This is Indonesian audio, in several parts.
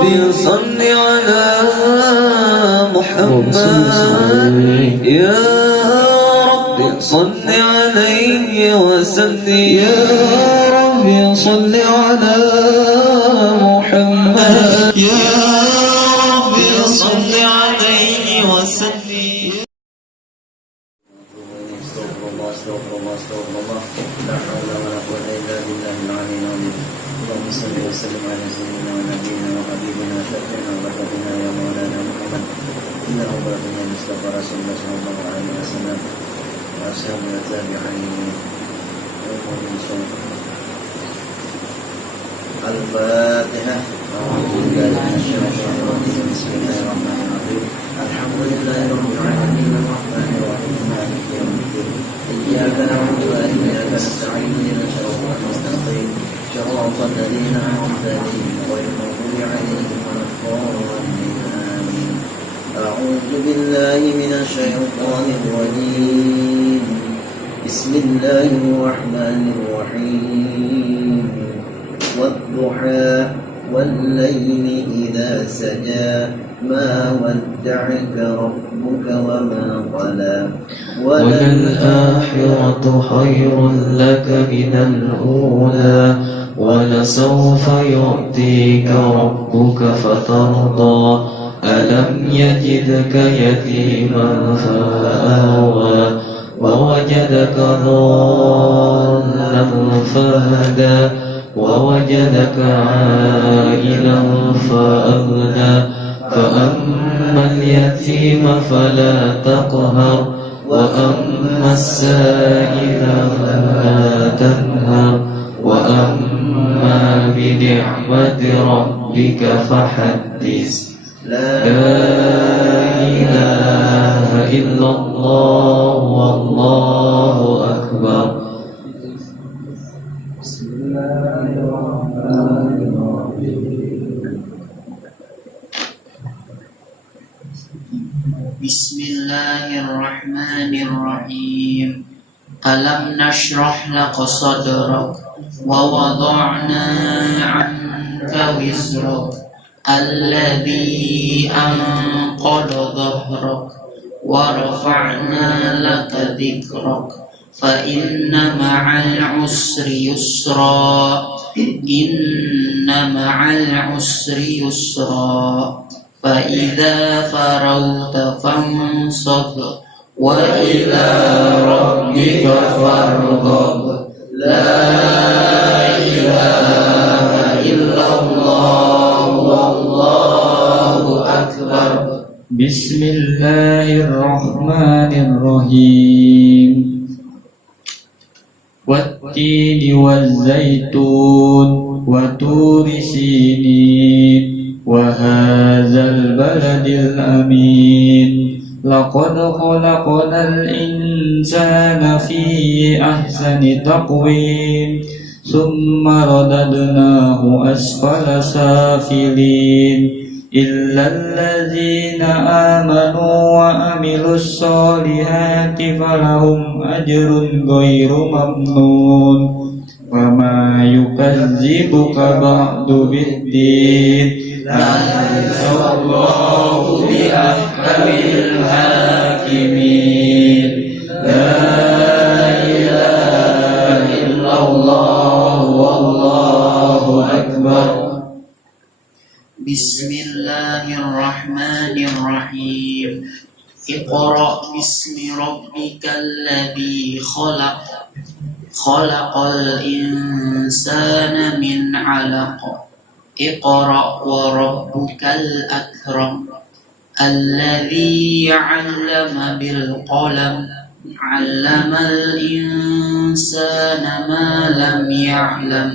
ربي صل على محمد يا ربي صل عليه وسلم يا ربي صل على محمد يا ربي صل عليه وسلم. استغفر الله لا حول ولا قوة إلا بالله العلي العظيم. اللهم صل وسلم على سيدنا ونبينا وحبيبنا وشفيعنا ورحمتنا يا مولانا محمد إنه بلغنا مصطفى رسول الله صلى الله عليه وسلم وأصحابه التابعين الفاتحة. أعوذ بالله من الشيطان الرجيم بسم الله الرحمن الرحيم الحمد لله رب العالمين الرحمن الرحيم مالك يوم الدين إياك نعبد وإياك نستعين اهدنا الصراط المستقيم صراط الذين أنعمت عليهم غير المغضوب عليهم ولا الضالين آمين. أعوذ بالله من الشيطان الرجيم بسم الله الرحمن الرحيم والضحى والليل إذا سجى ما ودعك ربك وما قلى وللآخرة خير لك من الأولى ولسوف يعطيك ربك فترضى ألم يجدك يتيما فآوى ووجدك ضالا فهدى ووجدك عائلا فأغنى فأما اليتيم فلا تقهر وأما السائل فلا تنهر وأما بنعمة ربك فحدث. لا إله إلا الله والله أكبر. بسم الله الرحمن الرحيم. بسم الله الرحمن الرحيم. ألم نشرح لك صدرك ووضعنا عنك وزرك الذي أنقض ظهرك ورفعنا لك ذكرك فإن مع العسر يسرا إن مع العسر يسرا فإذا فرغت فانصب وإلى ربك فارغب. لا إله إلا الله والله أكبر. بسم الله الرحمن الرحيم والتين والزيتون وطور سينين وهذا البلد الأمين لقد خلقنا الإنسان في أحسن تقويم ثم رددناه أسفل سافلين إلا الذين آمنوا وعملوا الصالحات فلهم أجر غير ممنون وما يكذبك بعد بالدين أليس الله بأحكم الحاكمين. لا إله إلا الله والله أكبر. بسم الله الرحمن الرحيم. اقرأ باسم ربك الذي خلق خلق الإنسان من علق اقرأ وربك الأكرم الذي علم بالقلم علم الإنسان ما لم يعلم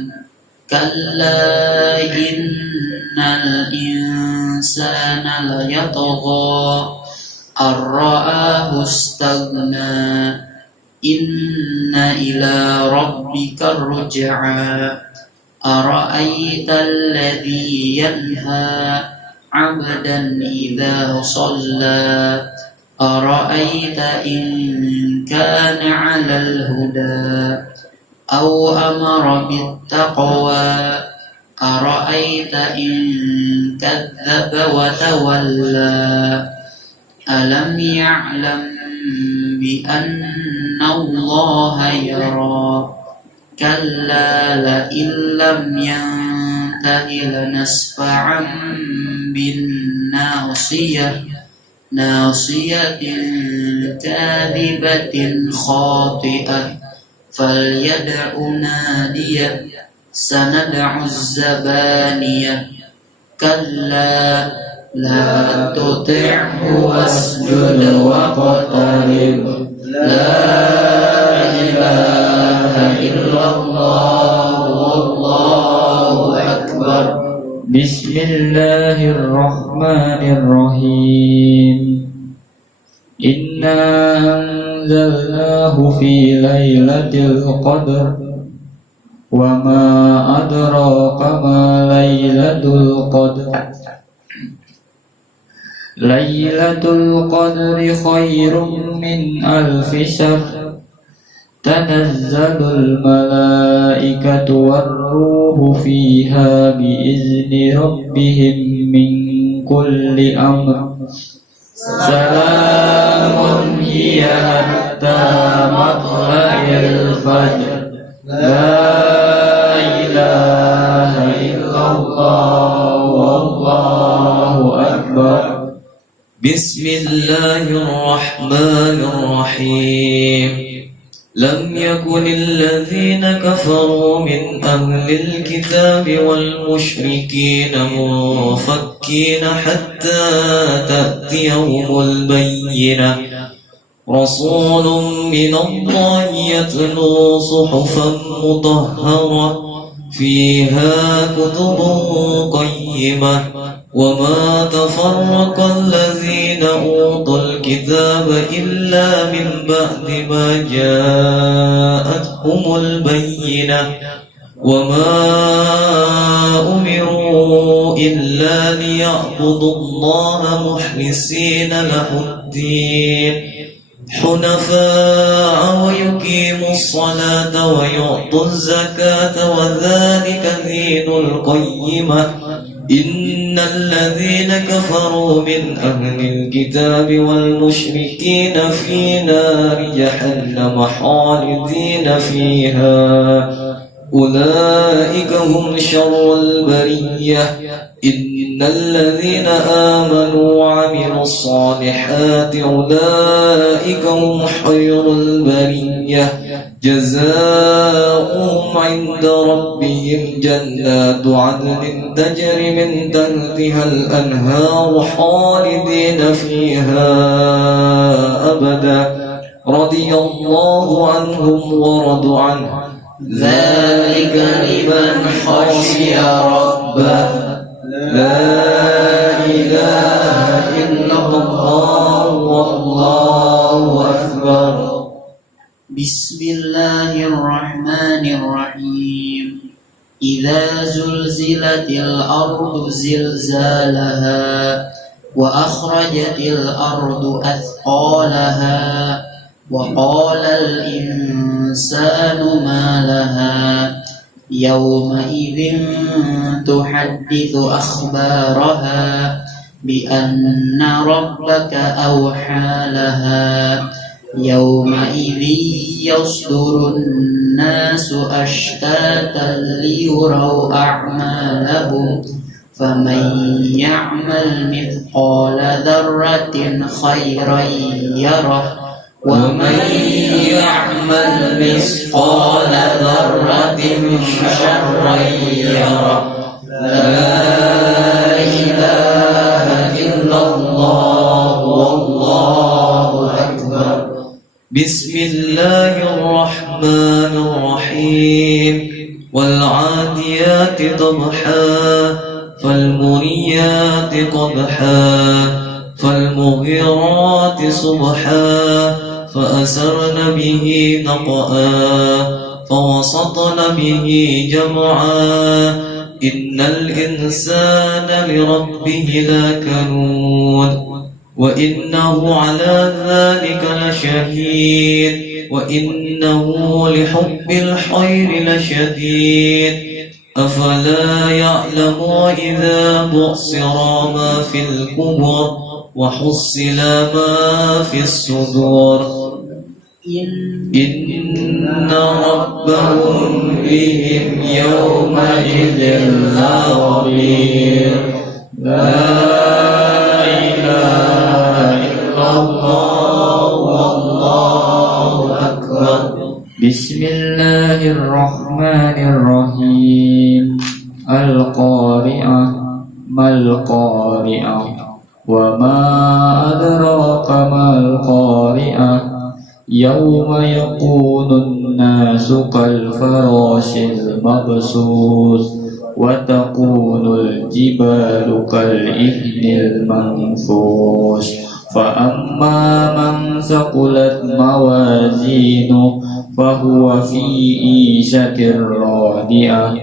كلا إن الإنسان ليطغى أن رآه استغنى إن إلى ربك الرجعى أرأيت الذي ينهى عبدا إذا صلى أرأيت إن كان على الهدى أو أمر بالتقوى أرأيت إن كذب وتولى ألم يعلم بأن الله يرى كلا لئن لم ينته لنسفعا بالناصية ناصية كاذبة خاطئة فليدع ناديه سندع الزبانية كلا لا تطعه واسجد واقترب لا إله إلا الله والله أكبر. بسم الله الرحمن الرحيم. إنا أنزلناه في ليلة القدر وما أدراك ما ليلة القدر ليلة القدر خير من 1000 شهر تنزل الملائكة والروح فيها بإذن ربهم من كل أمر سلام هي حتى مطلع الفجر لا إله إلا الله والله أكبر. بسم الله الرحمن الرحيم. لم يكن الذين كفروا من أهل الكتاب والمشركين منفكين حتى تأتيهم البينة رسول من الله يتلو صحفا مطهرة فيها كتب قيمة وما تفرق الذين أوتوا الكتاب إلا من بعد ما جاءتهم البينة وما أمروا إلا ليعبدوا الله مخلصين له الدين حنفاء ويقيموا الصلاة ويعطوا الزكاة وذلك دين القيمة إن الذين كفروا من أهل الكتاب والمشركين في نار جهنم خالدين فيها أولئك هم شر البرية إن الذين آمنوا وعملوا الصالحات أولئك هم خير البرية جزاؤهم عند ربهم جنات عدن تجري من تحتها الأنهار خالدين فيها أبدا رضي الله عنهم ورضوا عنه ذلك لمن خشي ربه لا إله إلا الله والله أكبر. بسم الله الرحمن الرحيم. إذا زلزلت الأرض زلزالها وأخرجت الأرض أثقالها وقال الإنسان ما لها يومئذ تحدث أخبارها بأن ربك أوحى لها يومئذ يصدر الناس أشتاتا ليروا أعمالهم فمن يعمل مثقال ذرة خيرا يره ومن يعمل مثقال ذرة شرا يره لا إله إلا الله والله أكبر. بسم الله الرحمن الرحيم. والعاديات ضبحا فالمريات قدحا فالمغيرات صبحا فأسرن به نقعا فوسطن به جمعا إن الإنسان لربه لكنود وإنه على ذلك لشهيد وإنه لحب الخير لشديد أفلا يعلم إذا بعصر ما في القبور وحصل ما في الصدور إن ربهم بهم يومئذ لخبير لا إله إلا الله والله أكبر بسم الله الرحمن الرحيم القارعة ما القارعة وما أدراك ما القارعة يوم يكون الناس كالفراش المبثوث وتكون الجبال كالعهن المنفوش فأما من ثقلت موازينه فهو في عيشة راضية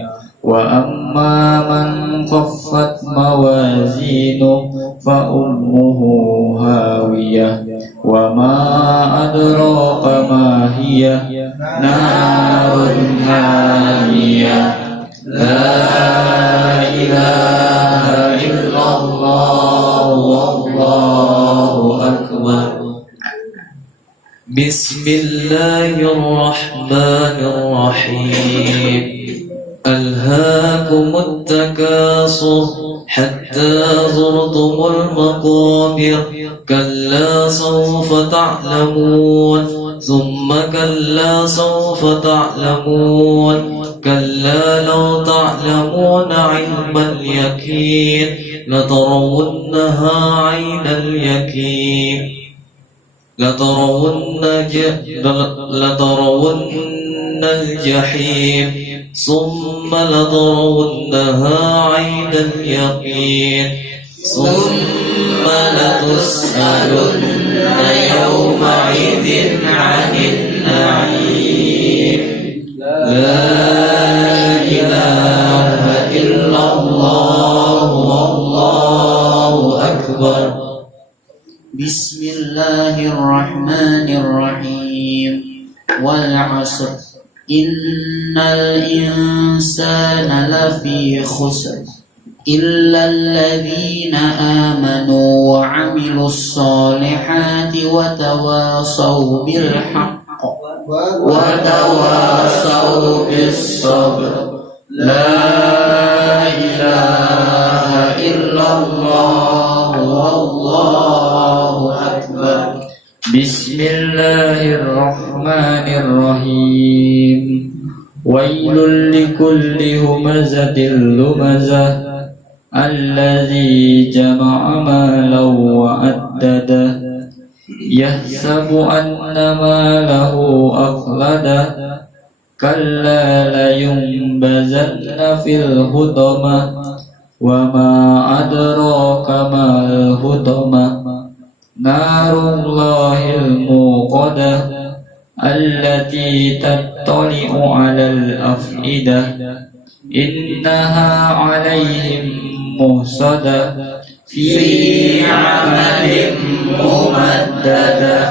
وأما من خفت موازينه فأمه هاوية وما أدراك ما هي نار حامية لا إله إلا الله والله أكبر بسم الله الرحمن الرحيم ألهاكم التكاثر حتى زرتم المقابر كلا سوف تعلمون ثم كلا سوف تعلمون كلا لو تعلمون علم اليقين لترونها عين اليقين لترون الجحيم ثم لترونها عين اليقين ثم لتسألن يومئذ عن النعيم لا إله إلا الله والله أكبر بسم الله الرحمن الرحيم والعصر إن الإنسان لفي خسر إلا الذين آمنوا وعملوا الصالحات وتواصوا بالحق وتواصوا بالصبر لا إله إلا الله والله أكبر بسم الله الرحمن الرحيم ويل لكل همزة لمزة الذي جمع مالا وعدده يحسب أن ماله أخلده كلا لينبذن في الحطمة وما أدراك ما الحطمة نار الله الموقدة التي تطلع على الأفئدة إنها عليهم مؤصدة في عمل ممددة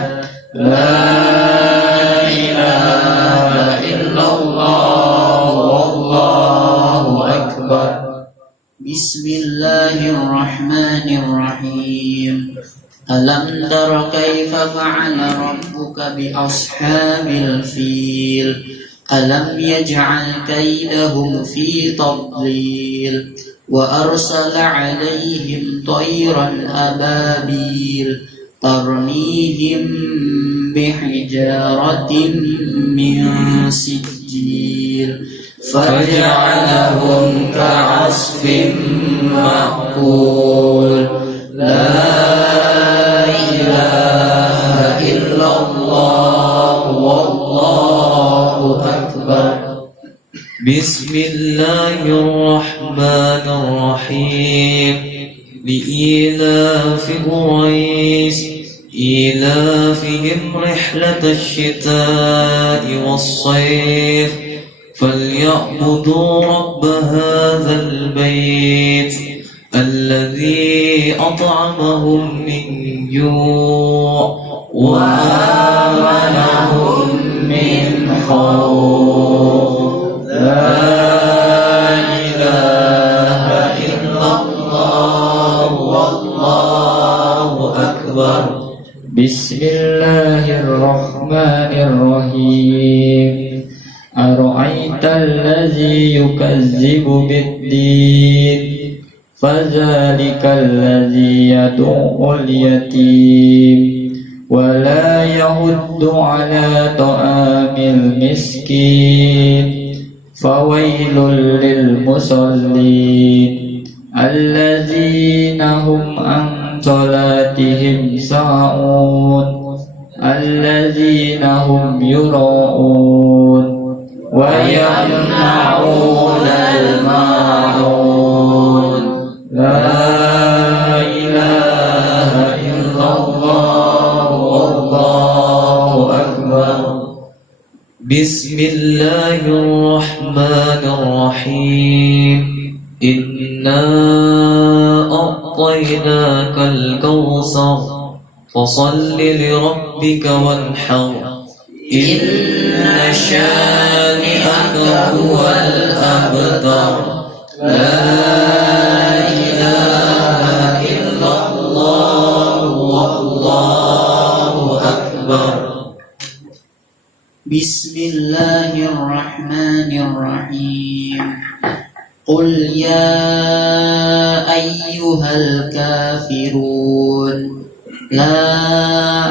لا إله إلا الله والله أكبر بسم الله الرحمن الرحيم ألم تر كيف فعل ربك بأصحاب الفيل ألم يجعل كيدهم في تضليل وأرسل عليهم طيرا أبابيل ترميهم بحجارة من سجيل فجعلهم كعصف مأكول لا إله إلا الله والله أكبر بسم الله الرحمن الرحيم لإيلاف قريش إيلافهم رحلة الشتاء والصيف فليعبدوا رب هذا البيت الذي أطعمهم من جوع وآمنهم من خوف لا أكبر بسم الله الرحمن الرحيم أرأيت الذي يكذب بالدين فذلك الذي يدعو اليتيم ولا يحض على طعام المسكين فويل للمصلين الذين هم عن صلاتهم ساهون الذين هم يراءون ويمنعون الماعون لا إله إلا الله والله أكبر بسم الله الرحمن الرحيم إنا أعطيناك الكوثر فصل لربك وانحر إن شانئك هو الأبتر لا إله إلا الله والله أكبر بسم الله الرحمن الرحيم قل يا أيها الكافرون لا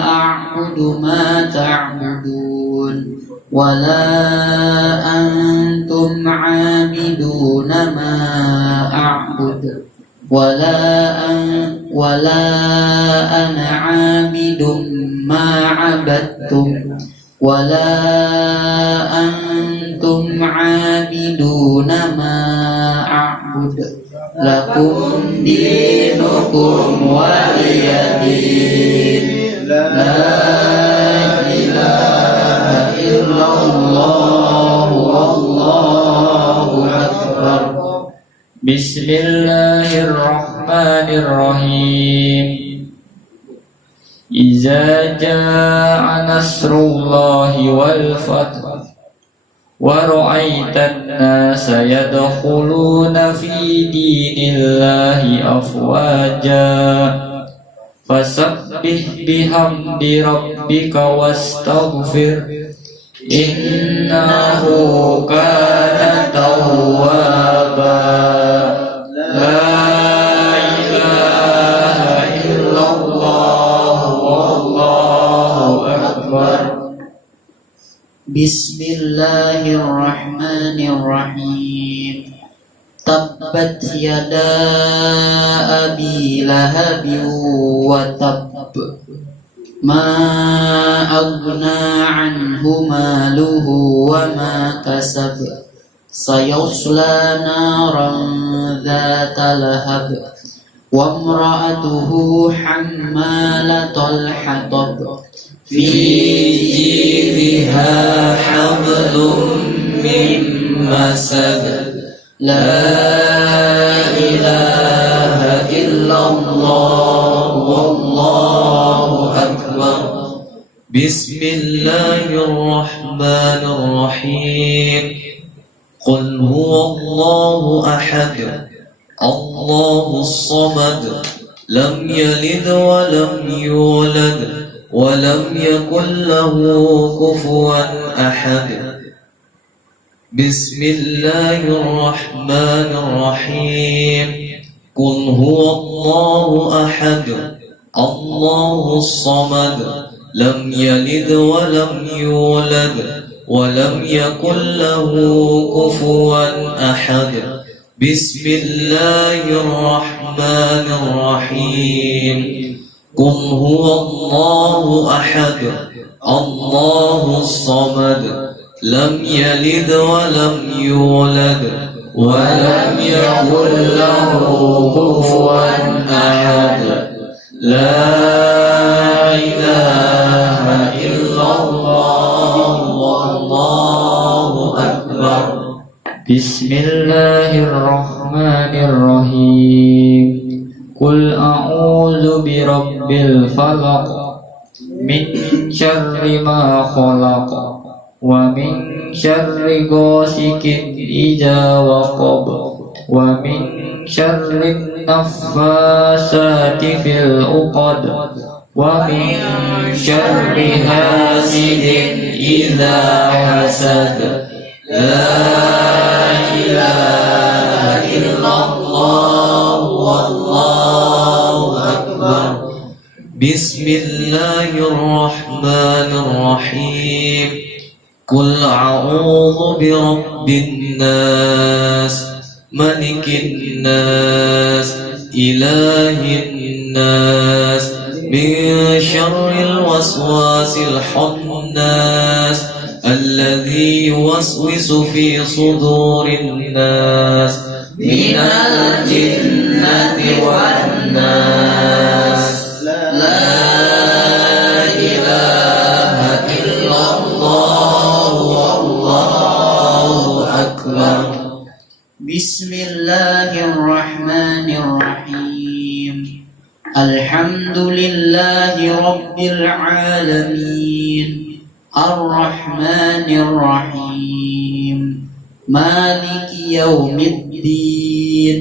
أعبد ما تعبدون ولا أنتم عابدون ما أعبد ولا أنا عابد ما عبدتم ولا أنتم عابدون ما أعبد لكم دينكم ولي دين لا إله إلا الله والله أكبر بسم الله الرحمن الرحيم إذا جاء نصر الله والفتح ورأيت الناس يدخلون في دين الله أفواجا فسبح بحمد ربك واستغفر إنه كان توابا لا إله إلا الله والله أكبر بسم الله الرحمن الرحيم تبت يدا أبي لهب وتب ما أغنى عنه ماله وما كسب سيصلى نارا ذات لهب وامرأته حمالة الحطب في جيدها حبل من مسد لا إله إلا الله والله أكبر بسم الله الرحمن الرحيم قل هو الله أحد الله الصمد لم يلد ولم يولد ولم يكن له كفوا أحد بسم الله الرحمن الرحيم قل هو الله أحد الله الصمد لم يلد ولم يولد ولم يكن له كفوا أحد بسم الله الرحمن الرحيم قل هو الله أحد الله الصمد لم يلد ولم يولد ولم يكن له كفوا أحد لا إله إلا الله والله أكبر بسم الله الرحمن الرحيم قل أعوذ برب الفلق من شر ما خلق ومن شر غاسق إذا وقب ومن شر النفاثات في العقد ومن شر حاسد إذا حسد لا إله إلا الله والله أكبر بسم الله الرحمن الرحيم قل أعوذ برب الناس ملك الناس إله الناس من شر الوسواس الخناس الذي يوسوس في صدور الناس من الجنة والناس لا إله إلا الله والله أكبر بسم الله الرحمن الرحيم الحمد لله رب العالمين الرحمن الرحيم مالك يوم الدين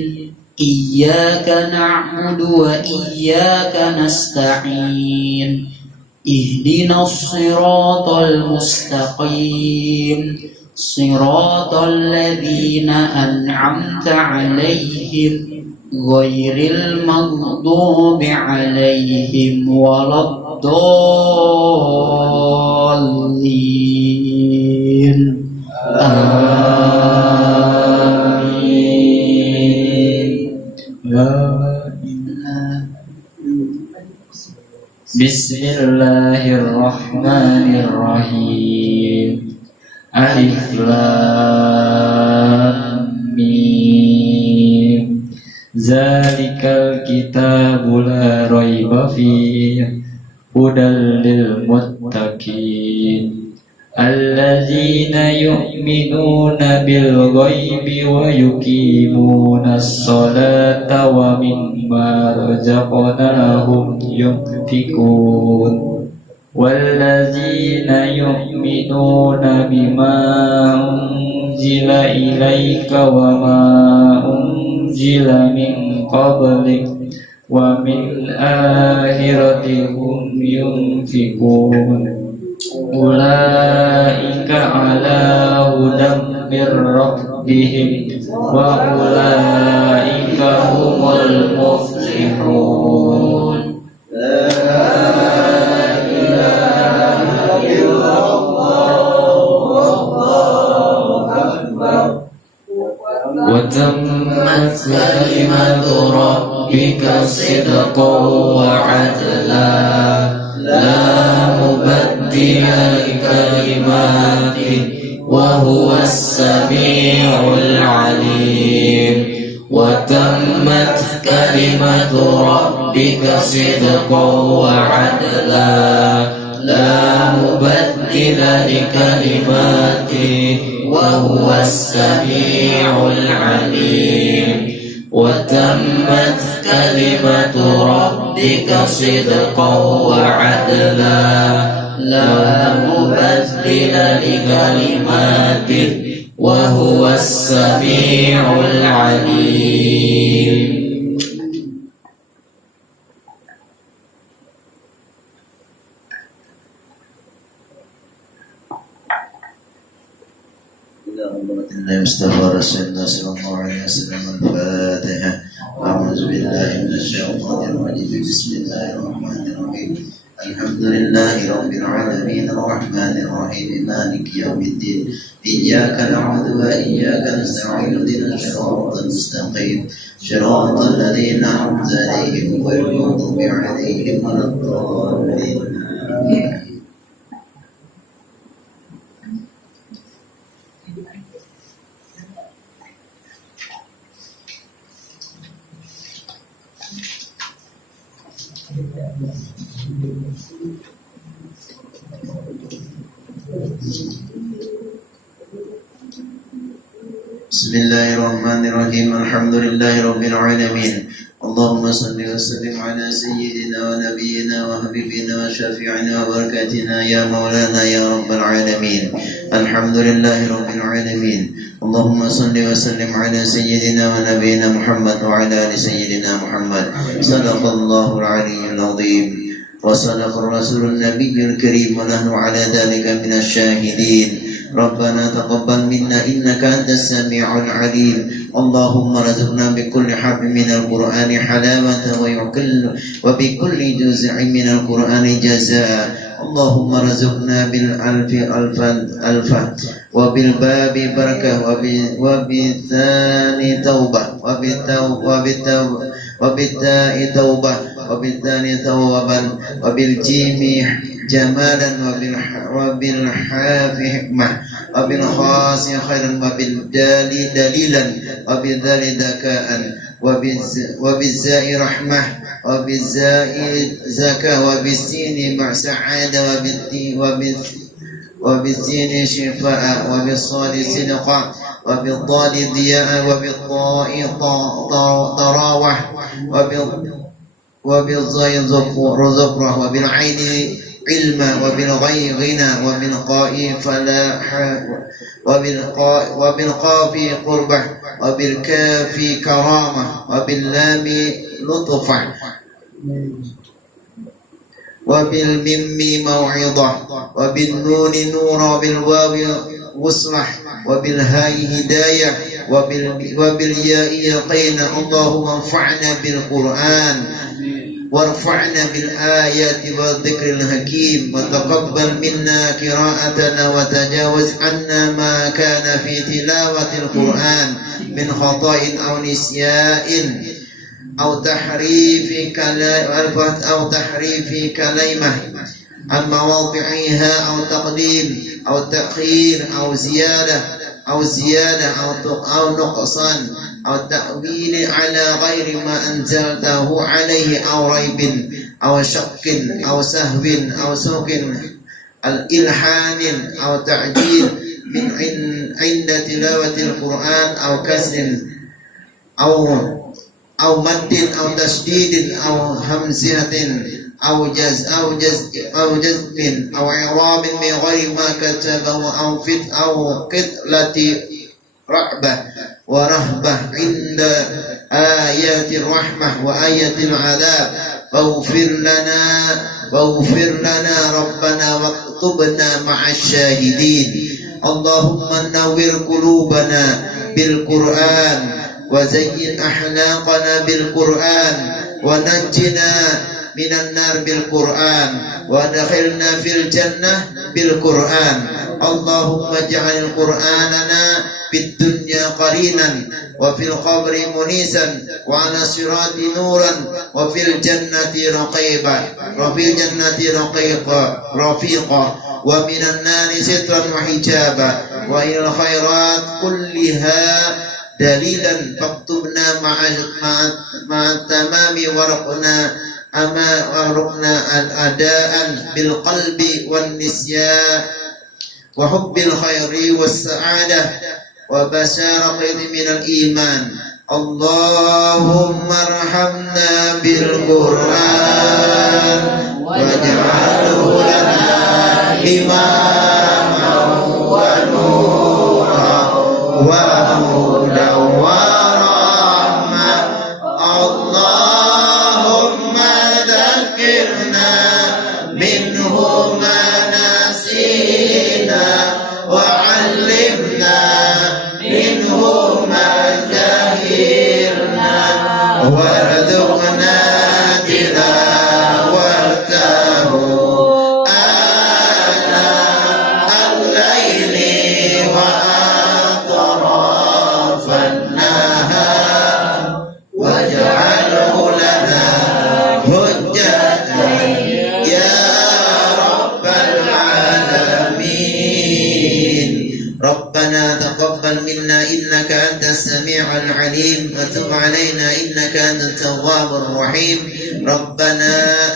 إياك نعبد وإياك نستعين اهدنا الصراط المستقيم صراط الذين أنعمت عليهم غير المغضوب عليهم ولا الضالين آمين بسم الله الرحمن الرحيم ألف لام ميم ذلك الكتاب لا ريب فيه هدى للمتقين الذين يؤمنون بالغيب ويقيمون الصلاة ومما رزقناهم ينفقون والذين يؤمنون بما أنزل إليك وما أنزل من قبلك وبالآخرة هم ينفقون أولئك على هدى من ربهم وأولئك هم المفلحون وتمت كلمة ربك صدقا وعدلا لا مبدل لكلماته وهو السميع العليم وتمت كلمة ربك صدقا وعدلا لا مبدل لكلماته وهو السميع العليم وتمت كلمة ربك صدقا وعدلا لا مبدل لكلماته وهو السميع العليم المصطفى رسول الله صلى الله عليه وسلم الفاتحة أعوذ بالله من الشيطان الرجيم بسم الله الرحمن الرحيم الحمد لله رب العالمين الرحمن الرحيم مالك يوم الدين إياك نعبد وإياك نستعين اهدنا الصراط المستقيم صراط الذين أنعمت عليهم غير المغضوب عليهم ولا الضالين آمين. بسم الله الرحمن الرحيم الحمد لله رب العالمين اللهم صل وسلم على سيدنا ونبينا وحبيبنا وشفيعنا وبركاتنا يا مولانا يا رب العالمين الحمد لله رب العالمين اللهم صل وسلم على سيدنا ونبينا محمد وعلى آل سيدنا محمد صدق الله العلي العظيم وصدق الرسول النبي الكريم ونحن على ذلك من الشاهدين. ربنا تقبل منا إنك أنت السميع العليم. اللهم ارزقنا بكل حرف من القرآن حلاوة وبكل جزء من القرآن جزاء. اللهم ارزقنا بالألف ألفا وبالباب بركة وبالثاني توبة وبالتاء توبة وبالثاني ثوابا وبالجيم جمالا وبالحاف حكمة وبالخاص خيرا وبالدال دليلا وبالذال ذكاء وبالزاء رحمة وبالزاء زكاة وبالسين مع سعادة وبالسين شفاء وبالصاد صدقا وبالضاد ضياء وبالطاء طراوة وبالظاء زفرة وبالعين علما وبالغي غنى وبالقاء فلاحا وبالقاف قربة وبالكاف كرامة وباللام لطفة وبالميم موعظة وبالنون نورا وبالواو وصلح وبالهاء هداية وبالياء يقينا. اللهم انفعنا بالقرآن وارفعنا بالآيات والذكر الحكيم وتقبل منا قراءتنا وتجاوز عنا ما كان في تلاوة القرآن من خطأ أو نسيان أو تحريف كلمة عن مواضعها أو تقديم أو تأخير أو زيادة أو نقصان أو تأويل على غير ما أنزلته عليه أو ريب أو شك أو سهو أو سوق الإلحان أو تعجيل من عند تلاوة القرآن أو كسر أو مد أو تشديد أو همزة أو جزم أو إعراب من غير ما كتبه أو قتلة رعبة ورهبة عند آيات الرحمة وآيات العذاب. فاغفر لنا ربنا واكتبنا مع الشاهدين. اللهم نور قلوبنا بالقرآن وزين أحلاقنا بالقرآن ونجنا من النار بالقرآن وادخلنا في الجنة بالقرآن. اللهم اجعل القرآننا في الدنيا قرينا وفي القبر منيسا وعلى الصراط نورا وفي الجنة رفيقا ومن النار سترا وحجابا وإلى الخيرات كلها دليلا. فاكتبنا مع التمام ورقنا أداء بالقلب والنسيان وحب الخير والسعادة وبشارة من الإيمان. اللهم ارحمنا بالقرآن واجعله لنا إماما ونورا وهدى ورحمة. اللهم ذكرنا منه ما نسينا وعلمنا منه ما جهلنا وارزقنا تلاوته آناء الليل وأطراف النهار واجعله لنا حجة يا رب العالمين. ربنا تقبل منا إنك أنت السميع العليم وتب علينا إنك أنت التواب الرحيم. ربنا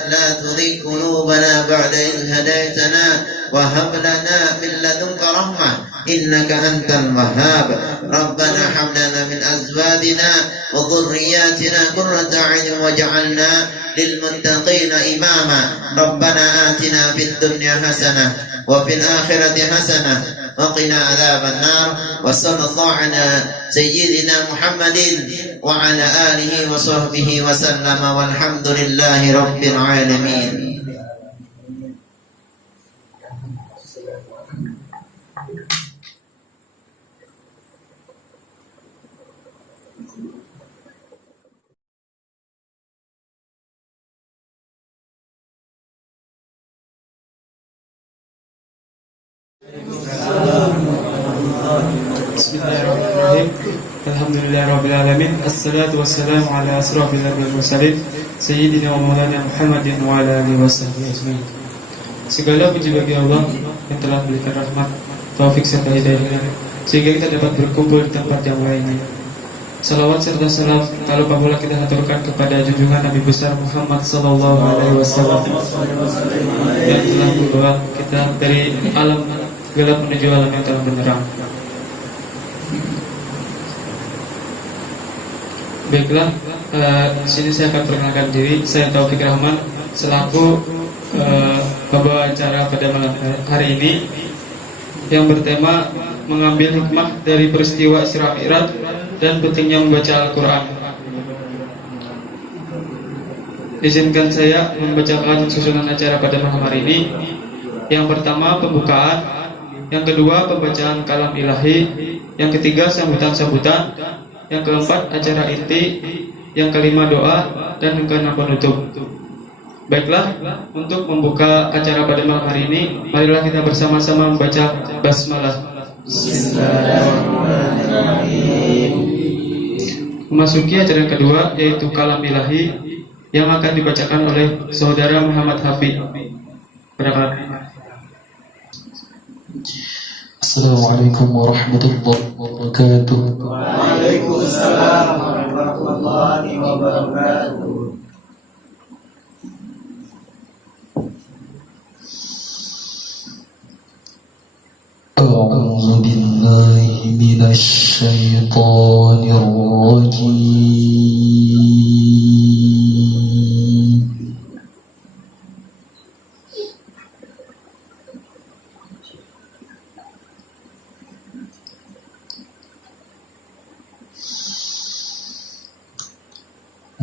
لا تزغ قلوبنا بعد إذ هديتنا وهب لنا من لدنك رحمة إنك أنت الوهاب. ربنا هب لنا من أزواجنا وذرياتنا قرة أعين واجعلنا للمتقين إماما. ربنا آتنا في الدنيا حسنة وفي الآخرة حسنة وقنا عذاب النار. وصلى الله على سيدنا محمد وعلى آله وصحبه وسلم والحمد لله رب العالمين. Bismillahirrahmanirrahim. Alhamdulillahirrabbilalamin. Assalatu wassalamu ala asrafil anbiya'i wal mursalin sayyidina wa maulana Muhammadin wa ala alihi wasahbihi ajmain. Segala puji bagi Allah yang telah memberikan rahmat, taufik serta hidayah sehingga kita dapat berkumpul di tempat yang mulia ini. Salawat serta salam tak lupa pula kita haturkan kepada junjungan Nabi besar Muhammad sallallahu alaihi wasallam yang telah membawa kita dari alam gelap menuju alam yang terang benderang. Baiklah, di sini saya akan perkenalkan diri. Saya Taufik Rahman selaku pembawa acara pada malam hari ini yang bertema mengambil hikmah dari peristiwa Isra Mi'raj dan pentingnya membaca Al-Quran. Izinkan saya membacakan susunan acara pada malam hari ini. Yang pertama pembukaan, yang kedua pembacaan kalam ilahi, yang ketiga sambutan-sambutan, yang keempat acara inti, yang kelima doa, dan yang keenam penutup. Baiklah, untuk membuka acara pada malam hari ini, marilah kita bersama-sama membaca basmalah. Bismillahirrahmanirrahim. Memasuki acara yang kedua, yaitu kalam ilahi yang akan dibacakan oleh saudara Muhammad Hafid. Assalamualaikum warahmatullahi wabarakatuh. Waalaikumsalam warahmatullahi wabarakatuh. أعوذ بالله من الشيطان الرجيم.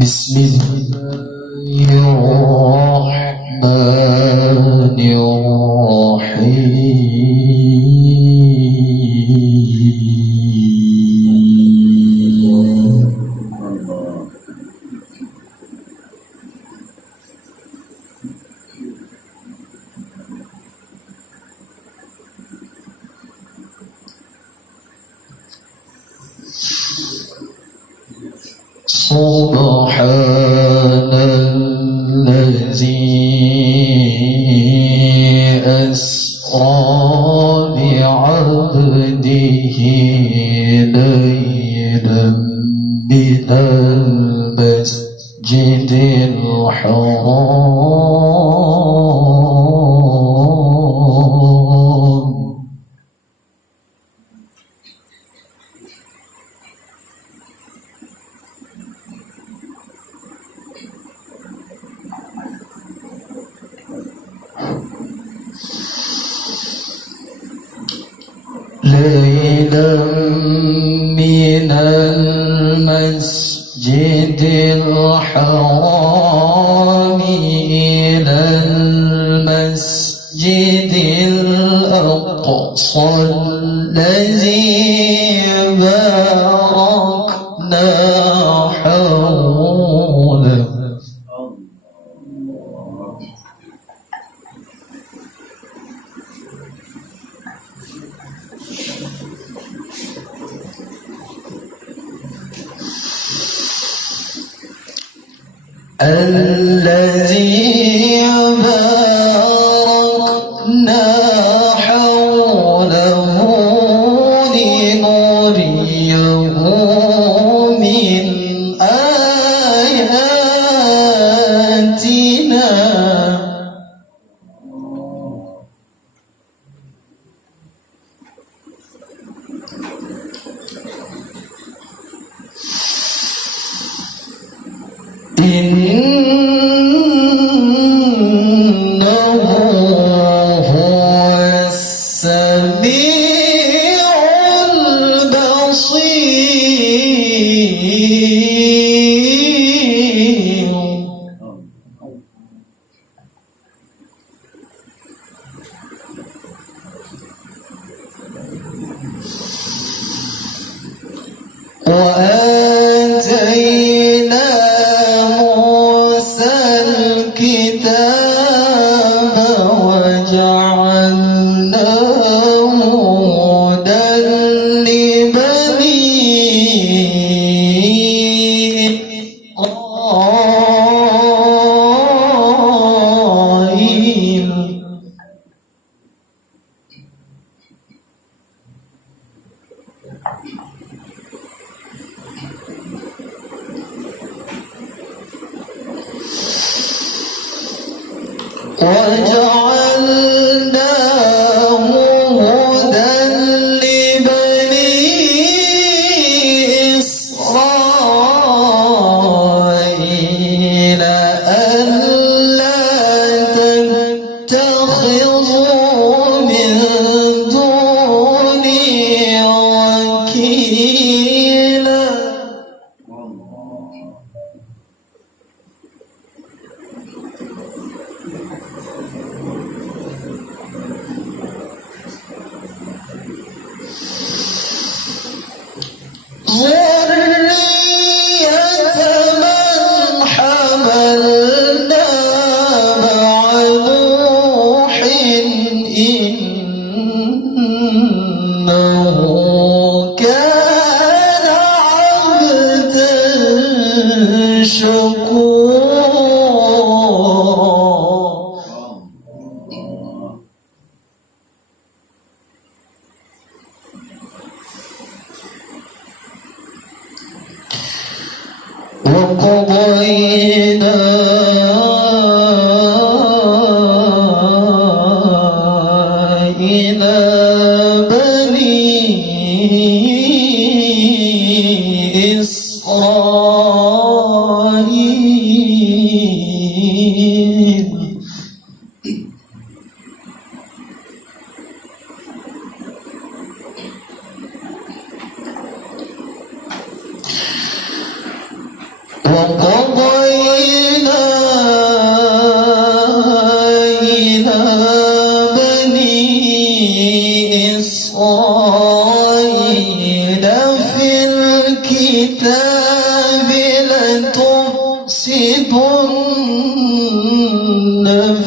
بسم الله الرحمن الرحيم. سبحان الذي أسرى بعبده ليلا من المسجد الحرام ليلا من المسجد الحرام إلى المسجد الأقصى الذي باركنا حوله الذي باركنا حوله لنريه من آياتنا إنه هو السميع البصير وآتينا موسى الكتاب وجعلناه وجعلناه هدى لبني إسرائيل ألا تتخذوا من دوني وكيلا. ذرية من حملنا مع نوح إنه كان عبدا شكورا. وقضينا إلى بني إسرائيل وقضينا إلى بني إسرائيل في الكتاب لتفسدن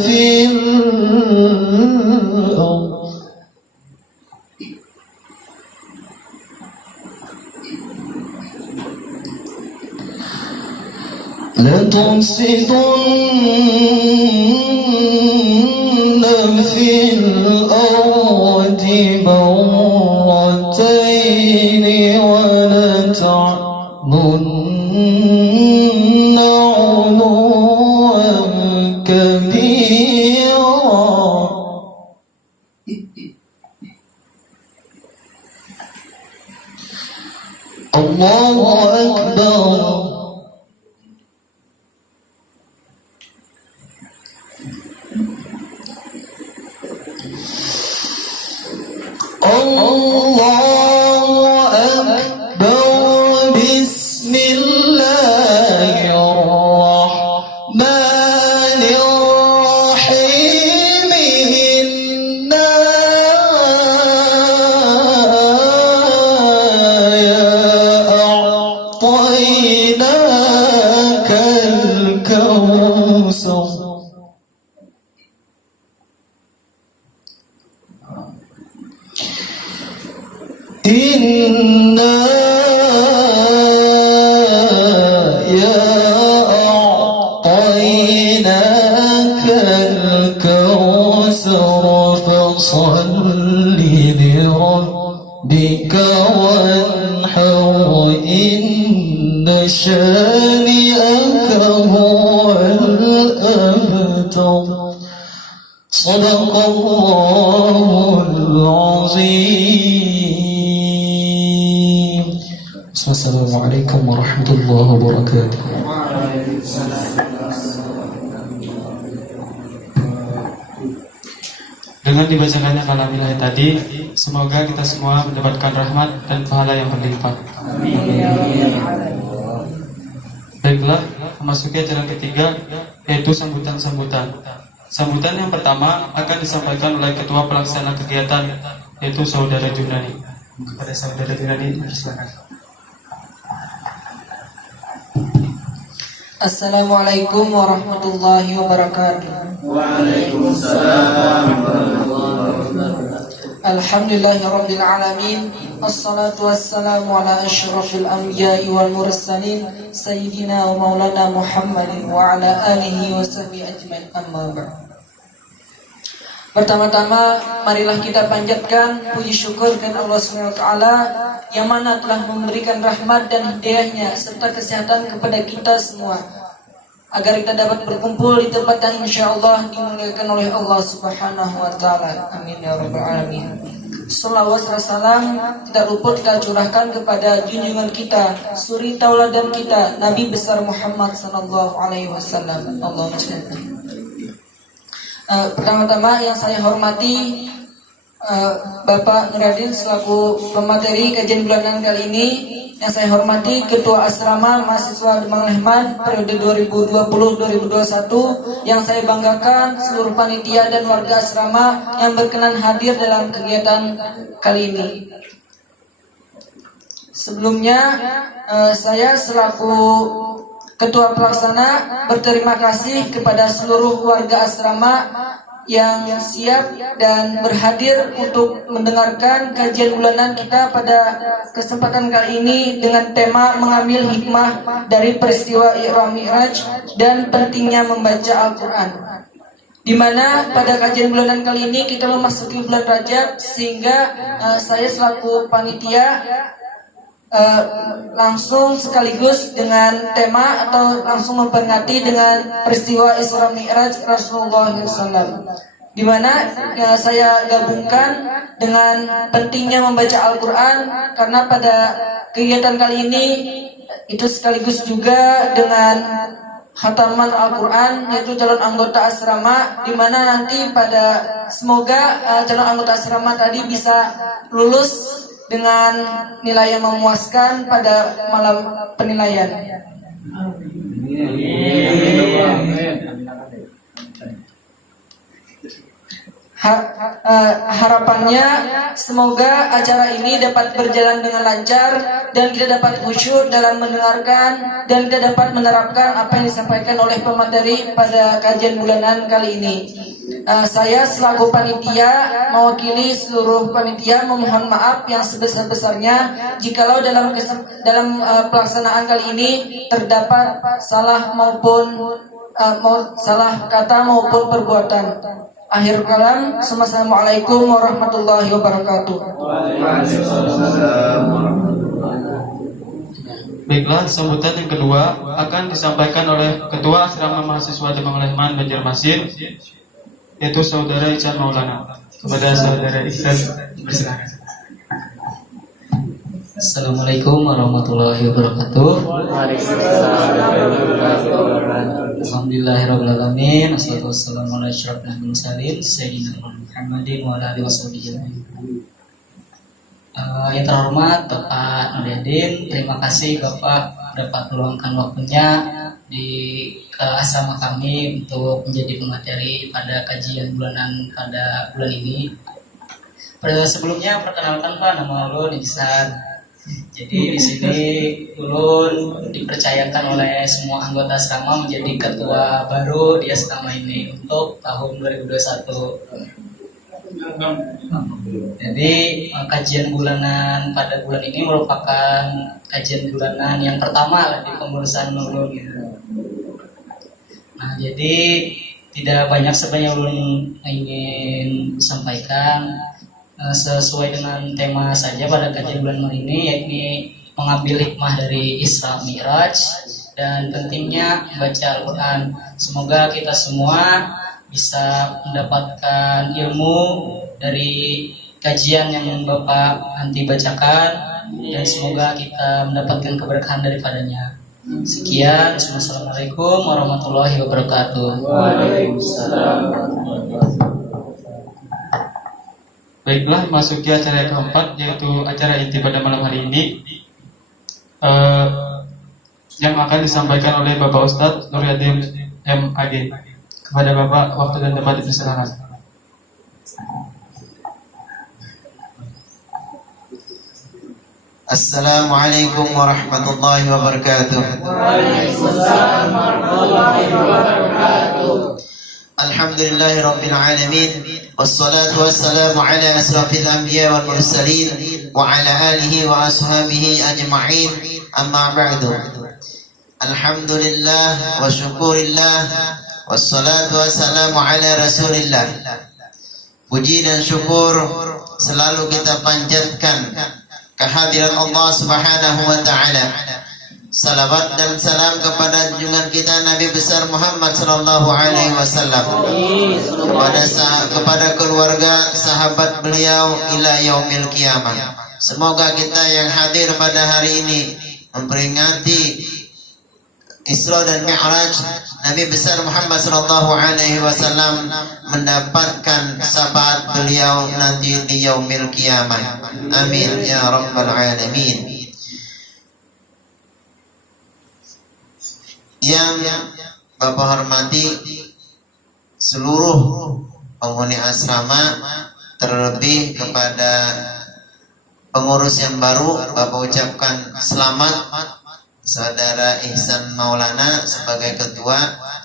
في الأرض لتفسدن في الأرض مرتين ولتعلن علوا كبيرا. الله أكبر. الله أكبر. بسم الله الرحمن الرحيم. إنا أعطيناك الكوثر. إنا أعطيناك الكوثر فصل لربك وانحر إن شانئك هو الأبتر. صدق الله العظيم. السلام عليكم ورحمة الله وبركاته. Dengan dibacakannya kalamillah tadi, semoga kita semua mendapatkan rahmat dan pahala yang berlimpah. Baiklah, memasuki acara ketiga, yaitu sambutan-sambutan. Sambutan yang pertama akan disampaikan oleh Ketua Pelaksana Kegiatan, yaitu Saudara Junani. Kepada Saudara Junani, silakan. Assalamualaikum warahmatullahi wabarakatuh. Waalaikumsalam warahmatullahi wabarakatuh. Alhamdulillahirabbil alamin. Wassalatu wassalamu ala asyrafil anbiya'i wal mursalin sayyidina wa maulana Muhammadin wa ala alihi wa sahbihi ajmain. Amma ba'd. Pertama-tama marilah kita panjatkan puji syukur kepada Allah Subhanahu wa taala yang mana telah memberikan rahmat dan hidayahnya serta kesehatan kepada kita semua. agar kita dapat berkumpul di tempat yang insyaallah dimuliakan oleh Allah Subhanahu wa taala. Amin ya rabbal alamin. Shalawat dan salam tidak luput kita curahkan kepada junjungan kita, suri tauladan kita, Nabi besar Muhammad sallallahu alaihi wasallam. Allahumma shalli. Pertama-tama yang saya hormati Bapak Nuradin selaku pemateri kajian bulanan kali ini. Yang saya hormati Ketua Asrama Mahasiswa Demang Lehman periode 2020-2021. Yang saya banggakan seluruh panitia dan warga asrama yang berkenan hadir dalam kegiatan kali ini. Sebelumnya saya selaku Ketua Pelaksana berterima kasih kepada seluruh warga asrama yang siap dan berhadir untuk mendengarkan kajian bulanan kita pada kesempatan kali ini dengan tema mengambil hikmah dari peristiwa Isra Mi'raj dan pentingnya membaca Al-Quran. Di mana pada kajian bulanan kali ini kita memasuki bulan Rajab, sehingga saya selaku panitia langsung sekaligus dengan tema atau langsung memperingati dengan peristiwa Isra Mi'raj Rasulullah SAW, di mana saya gabungkan dengan pentingnya membaca Al-Quran, karena pada kegiatan kali ini itu sekaligus juga dengan khataman Al-Quran, yaitu calon anggota asrama, di mana nanti semoga calon anggota asrama tadi bisa lulus dengan nilai yang memuaskan pada malam penilaian. Harapannya semoga acara ini dapat berjalan dengan lancar dan kita dapat khusyuk dalam mendengarkan dan kita dapat menerapkan apa yang disampaikan oleh pemateri pada kajian bulanan kali ini. Saya selaku panitia mewakili seluruh panitia memohon maaf yang sebesar-besarnya jikalau dalam pelaksanaan kali ini terdapat salah kata maupun perbuatan. Akhir kalam, Assalamualaikum warahmatullahi wabarakatuh. Baiklah, sambutan yang kedua akan disampaikan oleh Ketua Asrama Mahasiswa Demang Lehman Banjarmasin, yaitu Saudara Ihsan Maulana. Kepada Saudara Ihsan, bersilakan. Assalamualaikum warahmatullahi wabarakatuh. Alhamdulillahirrahmanirrahim. Assalatu wassalamu ala asyrafil mursalin Sayyidina Muhammadin wa ala alihi washabihi. Yang terhormat Bapak Nuradin, terima kasih Bapak dapat meluangkan waktunya di asrama kami untuk menjadi pemateri pada kajian bulanan pada bulan ini. Sebelumnya perkenalkan Pak, nama ulun Ihsan. Jadi di sini ulun dipercayakan oleh semua anggota asrama menjadi ketua baru di asrama ini untuk tahun 2021. Jadi kajian bulanan pada bulan ini merupakan kajian bulanan yang pertama di kepengurusan ulun. Nah, jadi tidak banyak sebenarnya ulun ingin sampaikan. Sesuai dengan tema saja pada kajian bulan ini, yakni mengambil hikmah dari Isra Mi'raj dan pentingnya membaca Al-Quran. Semoga kita semua bisa mendapatkan ilmu dari kajian yang Bapak nanti bacakan, dan semoga kita mendapatkan keberkahan daripadanya. Sekian, Assalamualaikum warahmatullahi wabarakatuh. Waalaikumsalam. Baiklah, masuki acara yang keempat, yaitu acara inti pada malam hari ini, yang akan disampaikan oleh Bapak Ustadz Nur Yadim M.Ag. Kepada Bapak, waktu dan tempat dipersilakan. Assalamualaikum warahmatullahi wabarakatuh. Waalaikumsalam warahmatullahi wabarakatuh. Alhamdulillahi rabbil alamin. Wassalatu wassalamu ala asrafil anbiya wal mursalin wa ala alihi wa ashabihi ajma'in. Amma ba'du. Alhamdulillah wa syukurillah. Wassalatu wassalamu ala rasulillah. Puji dan syukur selalu kita panjatkan kehadiran Allah Subhanahu wa ta'ala. Salawat dan salam kepada junjungan kita Nabi besar Muhammad sallallahu alaihi wasallam, kepada keluarga sahabat beliau ila yaumil qiyamah. Semoga kita yang hadir pada hari ini memperingati Isra dan Mi'raj Nabi besar Muhammad sallallahu alaihi wasallam mendapatkan syafaat beliau nanti di yaumil qiyamah. Amin ya rabbal alamin. Yang Bapak hormati seluruh penghuni asrama, terlebih kepada pengurus yang baru, Bapak ucapkan selamat Saudara Ihsan Maulana sebagai Ketua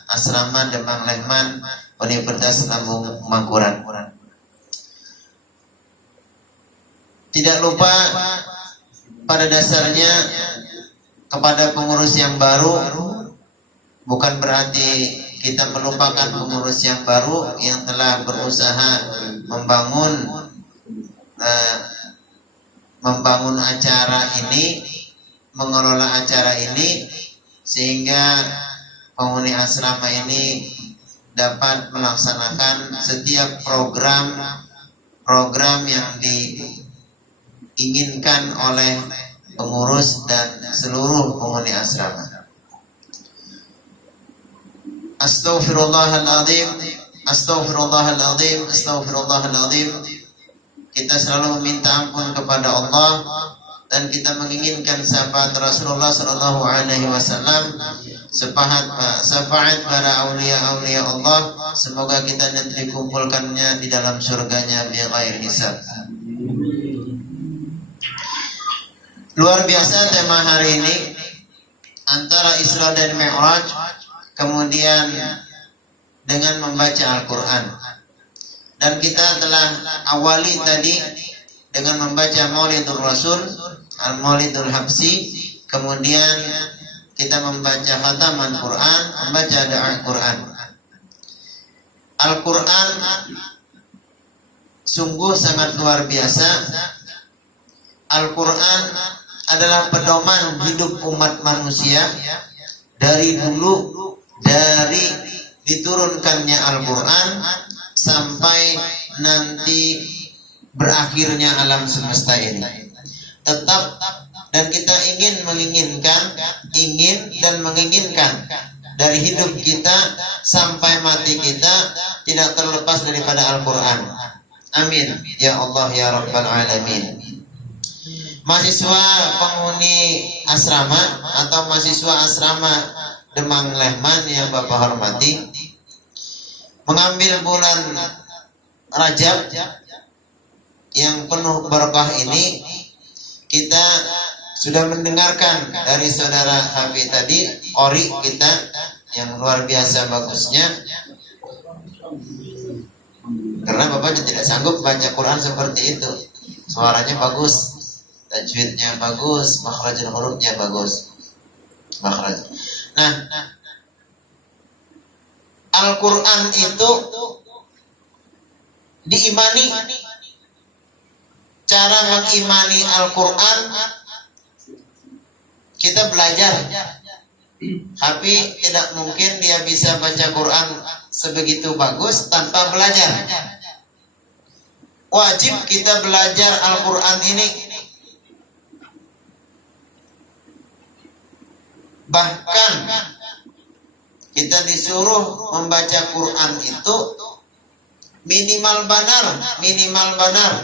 Asrama Demang Lehman Universitas Lambung Mangkurat. Tidak lupa pada dasarnya kepada pengurus yang baru, bukan berarti kita melupakan pengurus yang baru yang telah berusaha membangun acara ini, mengelola acara ini, sehingga penghuni asrama ini dapat melaksanakan setiap program yang diinginkan oleh pengurus dan seluruh penghuni asrama. Astaghfirullahaladzim, astaghfirullahaladzim, astaghfirullahaladzim. Kita selalu meminta ampun kepada Allah dan kita menginginkan syafaat Rasulullah sallallahu alaihi wasallam, syafaat para aulia-aulia Allah. Semoga kita nanti dikumpulkannya di dalam surganya bi ghairi hisab. Luar biasa tema hari ini, antara Isra dan Mi'raj, kemudian dengan membaca Al-Quran. Dan kita telah awali tadi dengan membaca Maulidul Rasul, Al-Maulidul Habsi, kemudian kita membaca khataman Quran, membaca doa Quran. Al-Quran sungguh sangat luar biasa. Al-Quran adalah pedoman hidup umat manusia dari dulu, dari diturunkannya Al-Quran sampai nanti berakhirnya alam semesta ini. Tetap dan kita ingin menginginkan dari hidup kita sampai mati kita tidak terlepas daripada Al-Quran. Amin ya Allah ya Rabbal Alamin. Mahasiswa penghuni asrama atau mahasiswa asrama Demang Lehman yang Bapak hormati, mengambil bulan Rajab yang penuh berkah ini, kita sudah mendengarkan dari saudara Habib tadi, qori kita yang luar biasa bagusnya. Karena Bapak tidak sanggup baca Quran seperti itu. Suaranya bagus, tajwidnya bagus, makhrajul hurufnya bagus. Makhraj. Nah, Al-Quran itu diimani. Cara mengimani Al-Quran kita belajar. Tapi tidak mungkin dia bisa baca Quran sebegitu bagus tanpa belajar. Wajib kita belajar Al-Quran ini. Bahkan kita disuruh membaca Quran itu minimal benar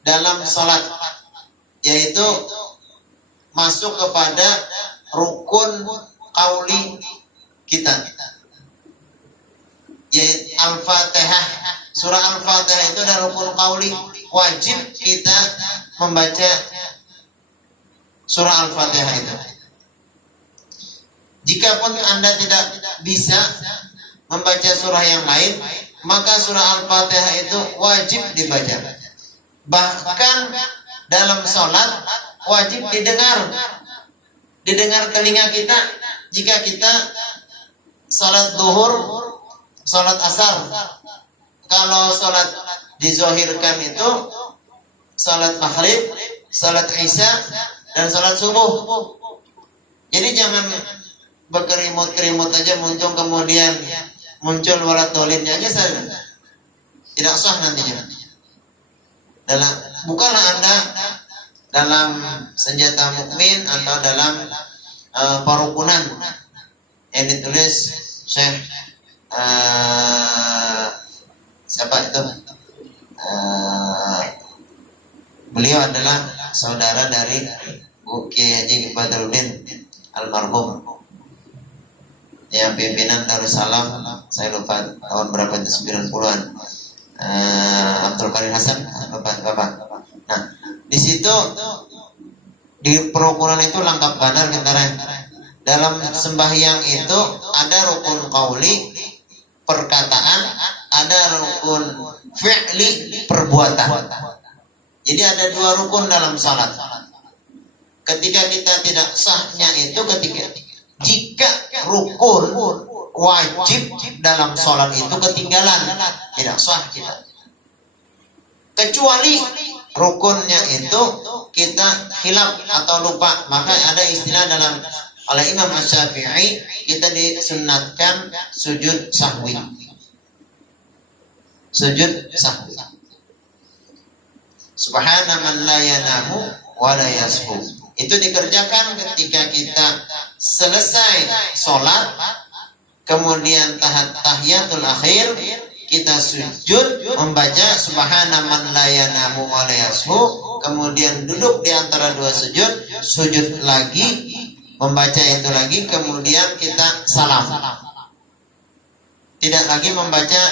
dalam sholat, yaitu masuk kepada rukun qauli kita, yaitu Al-Fatihah. Surah Al-Fatihah itu adalah rukun qauli, wajib kita membaca surah Al-Fatihah itu. Jikapun Anda tidak bisa membaca surah yang lain, maka surah Al-Fatihah itu wajib dibaca. Bahkan dalam sholat wajib didengar telinga kita. Jika kita sholat duhur, sholat asar, kalau sholat dizohirkan itu sholat maghrib, sholat isya, dan sholat subuh. Jadi jangan berkerimut-kerimut aja muncul kemudian muncul walat dolinnya aja saja. Tidak sah nantinya. Bukanlah Anda dalam senjata mukmin atau dalam parukunan yang ditulis Syekh siapa itu? Beliau adalah saudara dari Kiai Haji Badruddin almarhum yang pimpinan Darussalam, saya lupa tahun berapa itu, 90-an. Abdul Karim Hasan, Bapak. Nah, di situ di perukunan itu lengkap benar kentara. Dalam sembahyang itu ada rukun qauli perkataan, ada rukun fi'li perbuatan. Jadi ada 2 rukun dalam salat. Ketika kita tidak sahnya itu jika rukun wajib dalam salat itu ketinggalan, tidak sah kita. Kecuali rukunnya itu kita khilaf atau lupa, maka ada istilah dalam oleh Imam Asy-Syafi'i, kita disunatkan sujud sahwi. Sujud sahwi. Subhana man la yanamu wa la yasbu. Itu dikerjakan ketika kita selesai sholat, kemudian tahiyatul akhir, kita sujud membaca subhana man la yanamu wa la yasbu, kemudian duduk di antara 2 sujud, sujud lagi, membaca itu lagi, kemudian kita salam. Tidak lagi membaca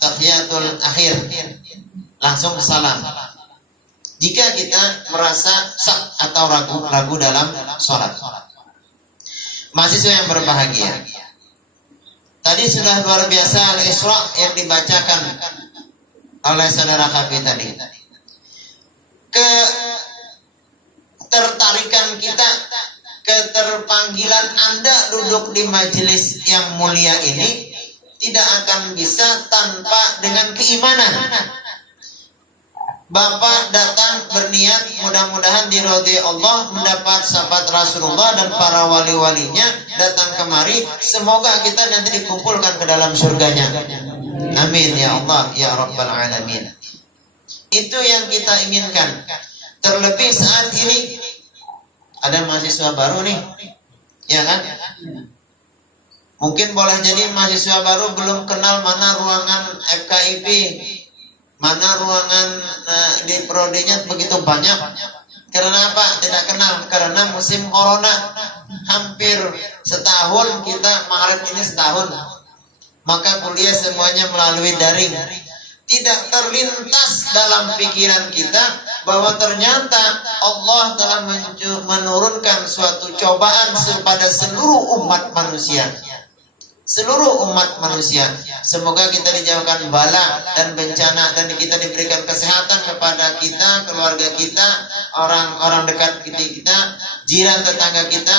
tahiyatul akhir, langsung salam. Jika kita merasa sak atau ragu dalam sholat. Mahasiswa yang berbahagia, tadi sudah luar biasa Al-Isra yang dibacakan oleh saudara kami tadi. Ketertarikan kita, keterpanggilan Anda duduk di majelis yang mulia ini tidak akan bisa tanpa dengan keimanan. Bapak datang berniat mudah-mudahan diridhoi Allah, mendapat syafaat Rasulullah dan para wali-walinya, datang kemari, semoga kita nanti dikumpulkan ke dalam surganya. Amin ya Allah ya Rabbal Alamin. Itu yang kita inginkan. Terlebih saat ini ada mahasiswa baru nih, ya kan? Mungkin boleh jadi mahasiswa baru belum kenal mana ruangan FKIP, mana ruangan di prodinya begitu banyak. Karena apa? Tidak kenal. Karena musim corona hampir setahun, kita Maret ini setahun. Maka kuliah semuanya melalui daring. Tidak terlintas dalam pikiran kita bahwa ternyata Allah telah menurunkan suatu cobaan kepada seluruh umat manusia. Seluruh umat manusia. Semoga kita dijauhkan bala dan bencana, dan kita diberikan kesehatan kepada kita, keluarga kita, orang-orang dekat kita, jiran tetangga kita,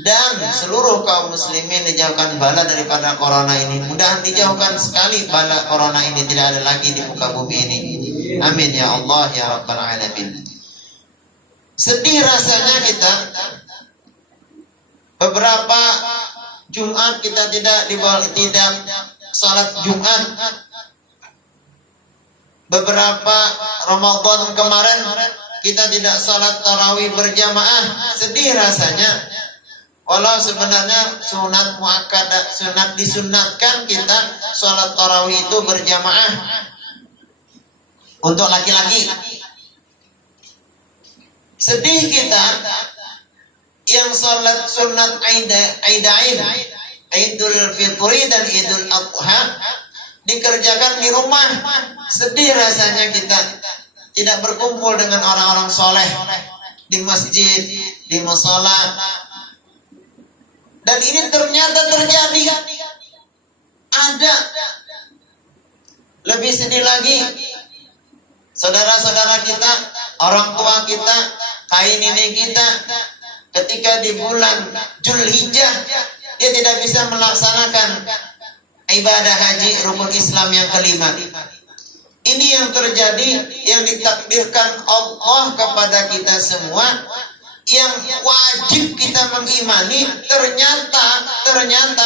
dan seluruh kaum muslimin dijauhkan bala daripada corona ini. Mudah dijauhkan sekali bala corona ini, tidak ada lagi di muka bumi ini. Amin ya Allah ya Rabbal Alamin. Sedih rasanya kita beberapa Jumat kita tidak salat Jumat. Beberapa Ramadan kemarin kita tidak salat tarawih berjamaah. Sedih rasanya. Walau sebenarnya sunat muakkadah, sunat disunatkan kita salat tarawih itu berjamaah untuk laki-laki. Sedih kita yang sholat sunat Aidain, Idul Fitri dan Idul Adha dikerjakan di rumah. Sedih rasanya kita tidak berkumpul dengan orang-orang soleh di masjid, di mushola. Dan ini ternyata terjadi. Ada. Lebih sedih lagi, saudara-saudara kita, orang tua kita, kain ini kita, ketika di bulan Zulhijjah dia tidak bisa melaksanakan ibadah haji rukun Islam yang kelima. Ini yang terjadi, yang ditakdirkan Allah kepada kita semua, yang wajib kita mengimani. Ternyata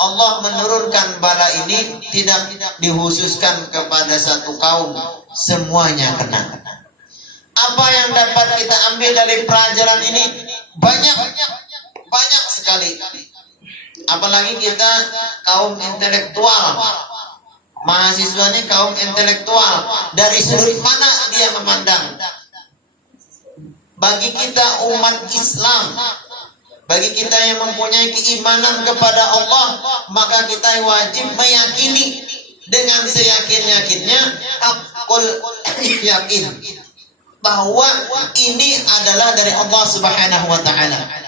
Allah menurunkan bala ini tidak dikhususkan kepada satu kaum, semuanya kena. Apa yang dapat kita ambil dari pelajaran ini? Banyak sekali. Apalagi kita kaum intelektual, mahasiswanya kaum intelektual, dari sudut mana dia memandang? Bagi kita umat Islam, bagi kita yang mempunyai keimanan kepada Allah, maka kita wajib meyakini dengan seyakin-yakinnya, hakul yakin, bahwa ini adalah dari Allah Subhanahu wa taala.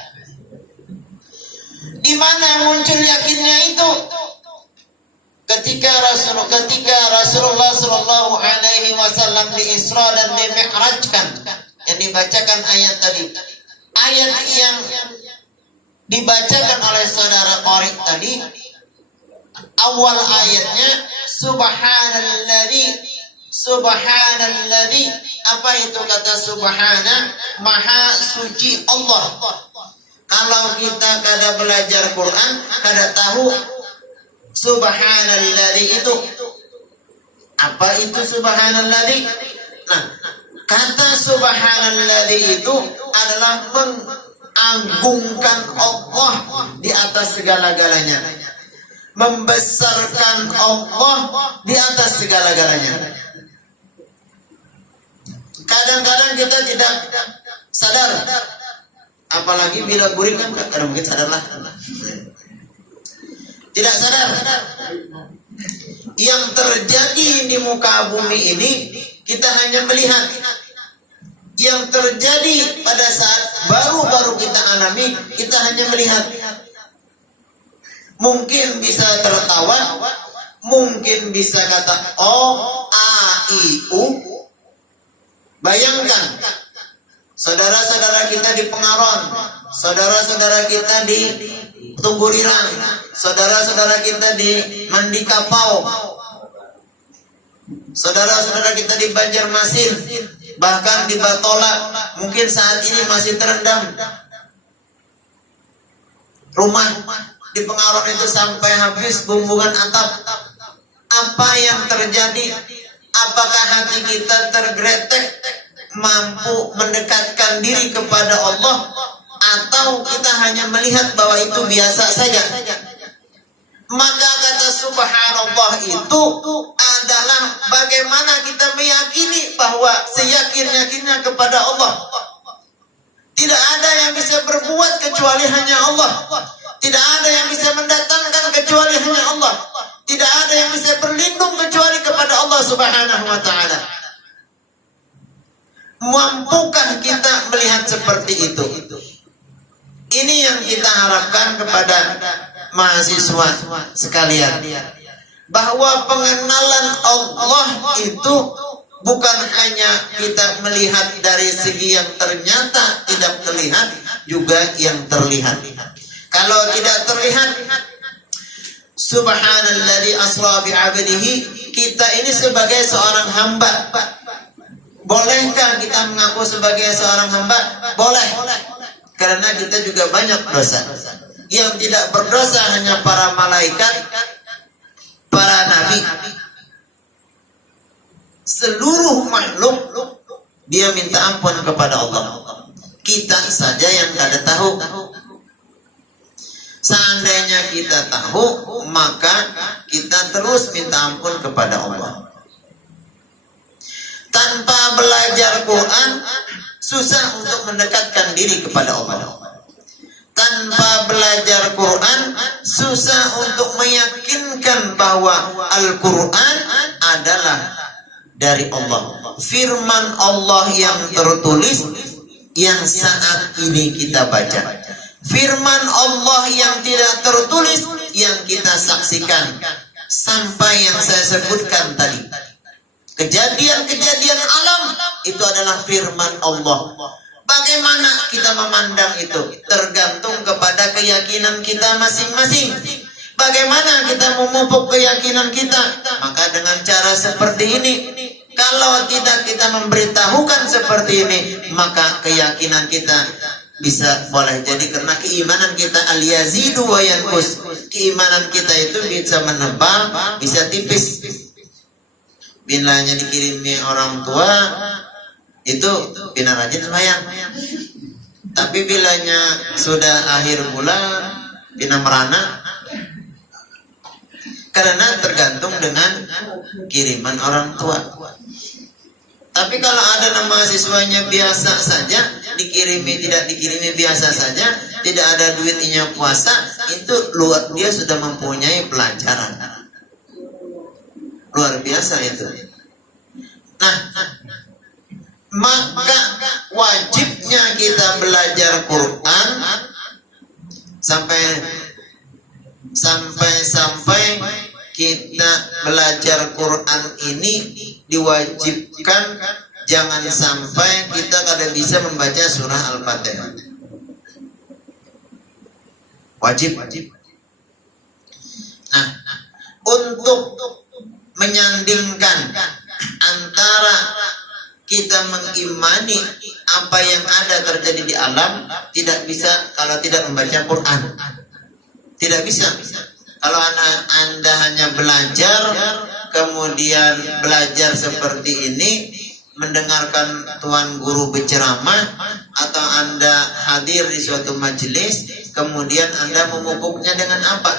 Di mana muncul yakinnya itu? Ketika Rasulullah sallallahu alaihi wasallam di Isra dan di Mi'rajkan, yang dibacakan ayat tadi. Ayat yang dibacakan oleh saudara qari tadi, awal ayatnya subhanalladzi, apa itu kata subhana? Maha suci Allah. Kalau kita kada belajar Quran, kada tahu subhanalladzi itu apa. Itu subhanalladzi. Nah, kata subhanalladzi itu adalah mengagungkan Allah di atas segala-galanya, membesarkan Allah di atas segala-galanya. Kadang-kadang kita tidak sadar, apalagi bila guring kan kadang mungkin sadarlah. Tidak sadar yang terjadi di muka bumi ini, kita hanya melihat yang terjadi pada saat baru-baru kita alami, kita hanya melihat. Mungkin bisa tertawa, mungkin bisa kata oh, a, i, u. Bayangkan saudara-saudara kita di Pengaron, saudara-saudara kita di Tungguriran, saudara-saudara kita di Mandikapau, saudara-saudara kita di Banjarmasin, bahkan di Batola, mungkin saat ini masih terendam. Rumah di Pengaron itu sampai habis bumbungan atap. Apa yang terjadi? Apakah hati kita tergeletak, mampu mendekatkan diri kepada Allah, atau kita hanya melihat bahwa itu biasa saja? Maka kata subhanallah itu adalah bagaimana kita meyakini bahwa seyakin-yakinnya kepada Allah. Tidak ada yang bisa berbuat kecuali hanya Allah. Tidak ada yang bisa mendatangkan kecuali hanya Allah. Tidak ada yang bisa berlindung kecuali kepada Allah Subhanahu wa taala. Mampukah kita melihat seperti itu? Ini yang kita harapkan kepada mahasiswa sekalian, bahwa pengenalan Allah itu bukan hanya kita melihat dari segi yang ternyata tidak terlihat, juga yang terlihat. Kalau tidak terlihat, subhanalladzi asra bi'abdihi, kita ini sebagai seorang hamba. Bolehkah kita mengaku sebagai seorang hamba? Boleh. Karena kita juga banyak dosa. Yang tidak berdosa hanya para malaikat, para nabi. Seluruh makhluk dia minta ampun kepada Allah. Kita saja yang tidak tahu. Seandainya kita tahu, maka kita terus minta ampun kepada Allah. Tanpa belajar Quran, susah untuk mendekatkan diri kepada Allah. Tanpa belajar Quran, susah untuk meyakinkan bahwa Al-Quran adalah dari Allah. Firman Allah yang tertulis yang saat ini kita baca. Firman Allah yang tidak tertulis yang kita saksikan. Sampai yang saya sebutkan tadi. Kejadian-kejadian alam itu adalah firman Allah. Bagaimana kita memandang itu? Tergantung kepada keyakinan kita masing-masing. Bagaimana kita memupuk keyakinan kita? Maka dengan cara seperti ini, Kalau tidak kita memberitahukan seperti ini, maka keyakinan kita bisa boleh jadi karena keimanan kita al-yazidu wa yanqus. Keimanan kita itu bisa menebal, bisa tipis. Bilanya dikirimi orang tua itu bina rajin sembahyang. Tapi bilanya sudah akhir bulan bina merana. Karena tergantung dengan kiriman orang tua. Tapi kalau ada mahasiswanya biasa saja, dikirimi tidak dikirimi biasa saja, tidak ada duitnya puasa, itu dia sudah mempunyai pelajaran. Luar biasa itu. Nah, maka wajibnya kita belajar Quran sampai kita belajar Quran ini diwajibkan jangan sampai kita kada bisa membaca surah Al-Fatihah. Wajib. Nah, untuk menyandingkan antara kita mengimani apa yang ada terjadi di alam, tidak bisa kalau tidak membaca Quran. Tidak bisa. Kalau Anda hanya belajar, kemudian belajar seperti ini, mendengarkan tuan guru berceramah, atau Anda hadir di suatu majelis, kemudian Anda memupuknya dengan apa?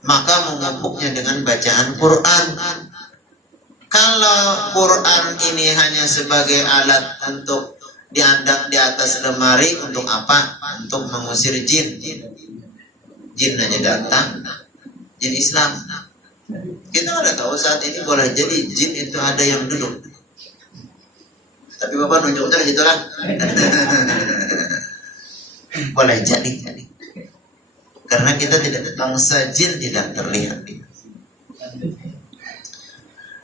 Maka memupuknya dengan bacaan Quran. Kalau Quran ini hanya sebagai alat untuk diandang di atas lemari, untuk apa? Untuk mengusir jin. Jin hanya datang, jin Islam. Kita ada tahu saat ini boleh jadi jin itu ada yang duduk. Tapi Bapak nunjuknya gitu lah. Boleh jadi. Karena kita tidak, bangsa jin tidak terlihat.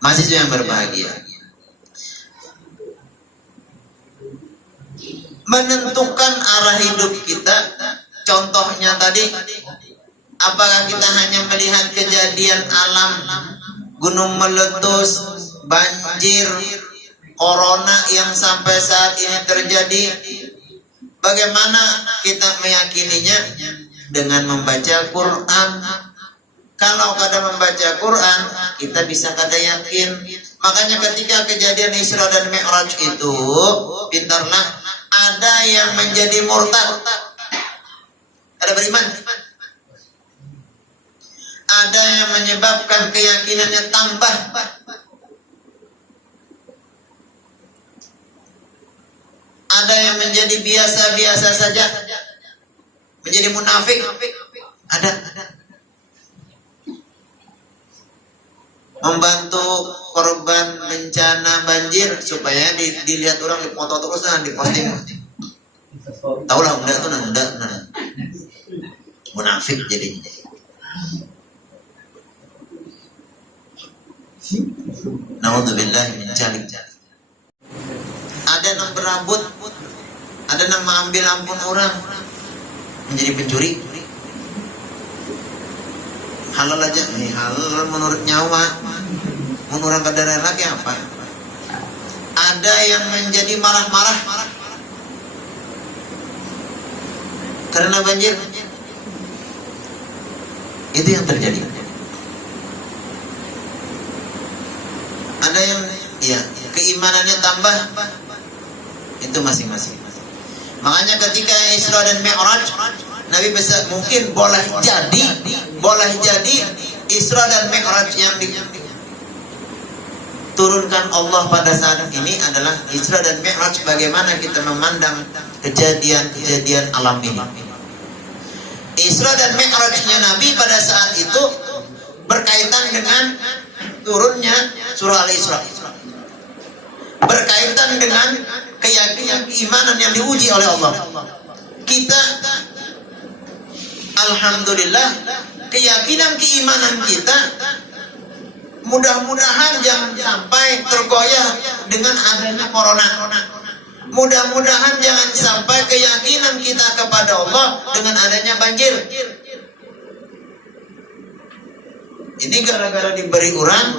Mahasiswa yang berbahagia, menentukan arah hidup kita. Contohnya tadi, apakah kita hanya melihat kejadian alam, gunung meletus, banjir, corona yang sampai saat ini terjadi? Bagaimana kita meyakininya? Dengan membaca Quran. Kalau kada membaca Quran, kita bisa kada yakin. Makanya ketika kejadian Isra dan Mi'raj itu, pintarlah, ada yang menjadi murtad, ada beriman. Ada yang menyebabkan keyakinannya tambah. Ada yang menjadi biasa-biasa saja, menjadi munafik. Ada. Membantu korban bencana banjir supaya dilihat orang, dipoto terus dan diposting. Tahu lah, enggak tuh, enggak. Munafik jadinya. Naudzubillah min dzalik. Ada yang berambut, ada yang mengambil ampun orang, menjadi pencuri. Halal aja, ini halal menurut nyawa. Menurut orang kadar lagi apa? Ada yang menjadi marah-marah karena banjir. Itu yang terjadi. Ada yang keimanannya tambah. Itu masing-masing. Makanya ketika Isra dan Mi'raj, Nabi besar mungkin boleh jadi Isra dan Mi'raj yang diturunkan Allah pada saat ini adalah Isra dan Mi'raj. Bagaimana kita memandang kejadian-kejadian alam ini. Isra dan Mi'rajnya Nabi pada saat itu berkaitan dengan turunnya surah Al-Isra, berkaitan dengan keyakinan keimanan yang diuji oleh Allah. Kita alhamdulillah, keyakinan keimanan kita mudah-mudahan jangan sampai tergoyah dengan adanya corona. Mudah-mudahan jangan sampai keyakinan kita kepada Allah dengan adanya banjir. Ini gara-gara diberi orang,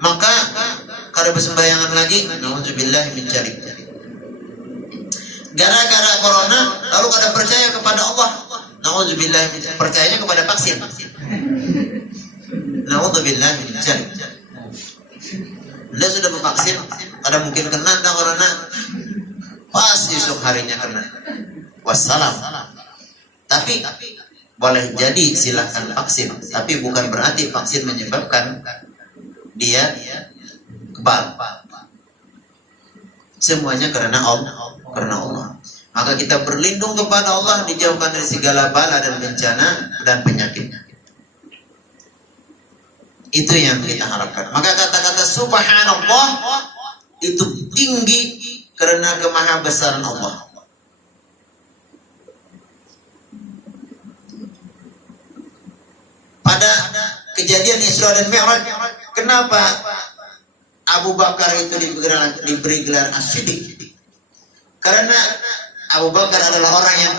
Maka kada bersembayangan lagi, nauzubillah min dzalik. Gara-gara corona lalu kada percaya kepada Allah. Nauzubillah min dzalik. Percayanya kepada vaksin. Nauzubillah min dzalik. Anda sudah bervaksin, kada mungkin kena corona. Pas esok harinya kena. Wassalam. Tapi boleh jadi silahkan vaksin, tapi bukan berarti vaksin menyebabkan dia kebal. Semuanya karena Allah. Maka kita berlindung kepada Allah, dijauhkan dari segala bala dan bencana dan penyakit. Itu yang kita harapkan. Maka kata-kata subhanallah itu tinggi karena kemahabesaran Allah. Pada kejadian Isra dan Mi'raj, kenapa Abu Bakar itu diberi gelar As-Siddiq? Karena Abu Bakar adalah orang yang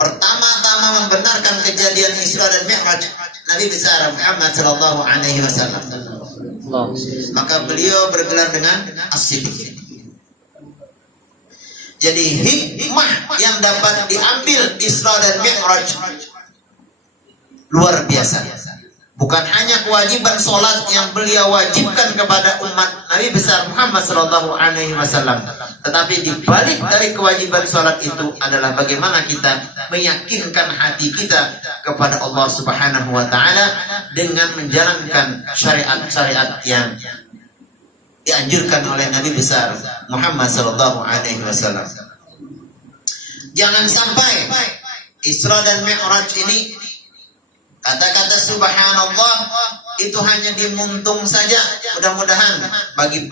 pertama-tama membenarkan kejadian Isra dan Mi'raj Nabi besar Muhammad sallallahu alaihi wasallam. Maka beliau bergelar dengan As-Siddiq. Jadi hikmah yang dapat diambil Isra dan Mi'raj luar biasa. Bukan hanya kewajiban sholat yang beliau wajibkan kepada umat Nabi besar Muhammad sallallahu alaihi wasallam, tetapi di balik dari kewajiban sholat itu adalah bagaimana kita meyakinkan hati kita kepada Allah Subhanahu wa taala dengan menjalankan syariat-syariat yang dianjurkan oleh Nabi besar Muhammad sallallahu alaihi wasallam. Jangan sampai Isra dan Mi'raj ini kata-kata subhanallah itu hanya dimuntung saja. Mudah-mudahan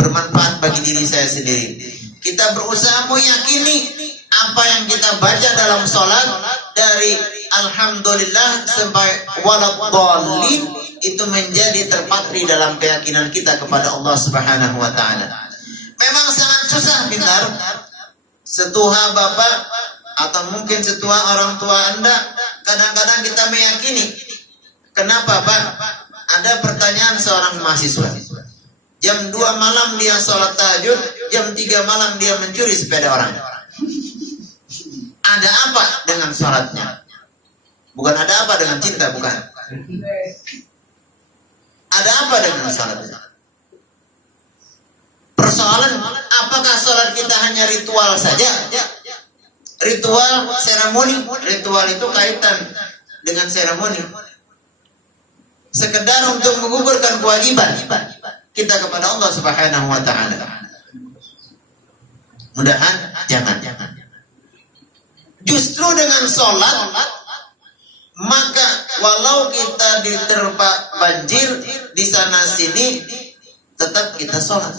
bermanfaat bagi diri saya sendiri. Kita berusaha meyakini apa yang kita baca dalam sholat dari alhamdulillah sampai waladhdallin itu menjadi terpatri dalam keyakinan kita kepada Allah Subhanahu wa taala. Memang sangat susah Binar. Setua bapak atau mungkin setua orang tua Anda, kadang-kadang kita meyakini. Kenapa Pak? Ada pertanyaan seorang mahasiswa. Jam 2 malam dia sholat tahajud, jam 3 malam dia mencuri sepeda orang. Ada apa dengan sholatnya? Bukan ada apa dengan cinta, bukan. Ada apa dengan sholatnya? Persoalan, apakah sholat kita hanya ritual saja? Ritual, seremoni. Ritual itu kaitan dengan seremoni. Sekedar untuk menggugurkan kewajiban kita kepada Allah Subhanahu wa taala. Mudahan jangan. Justru dengan sholat, maka walau kita diterpa banjir di sana sini, tetap kita sholat.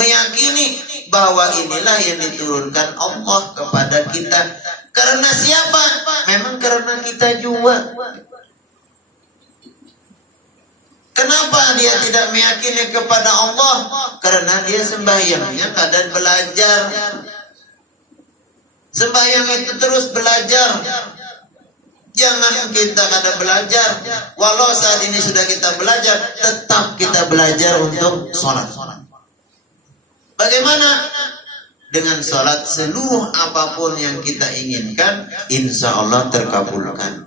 Meyakini bahwa inilah yang diturunkan Allah kepada kita. Karena siapa? Memang karena kita juga. Kenapa dia tidak meyakini kepada Allah? Karena dia sembahyangnya kadang belajar. Sembahyang itu terus belajar. Jangan kita kadang belajar. Walau saat ini sudah kita belajar, tetap kita belajar untuk sholat. Bagaimana? Dengan sholat seluruh apapun yang kita inginkan, insya Allah terkabulkan.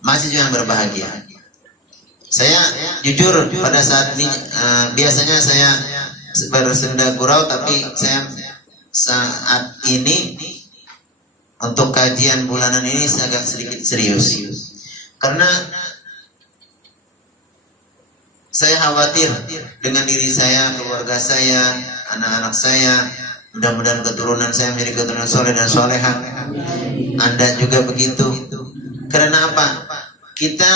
Masih yang berbahagia. Saya jujur pada saat ini, biasanya saya bersenda gurau, tapi saya saat ini untuk kajian bulanan ini saya agak sedikit serius. Karena saya khawatir dengan diri saya, keluarga saya, anak-anak saya. Mudah-mudahan keturunan saya menjadi keturunan soleh dan soleha. Anda juga begitu. Karena apa? Kita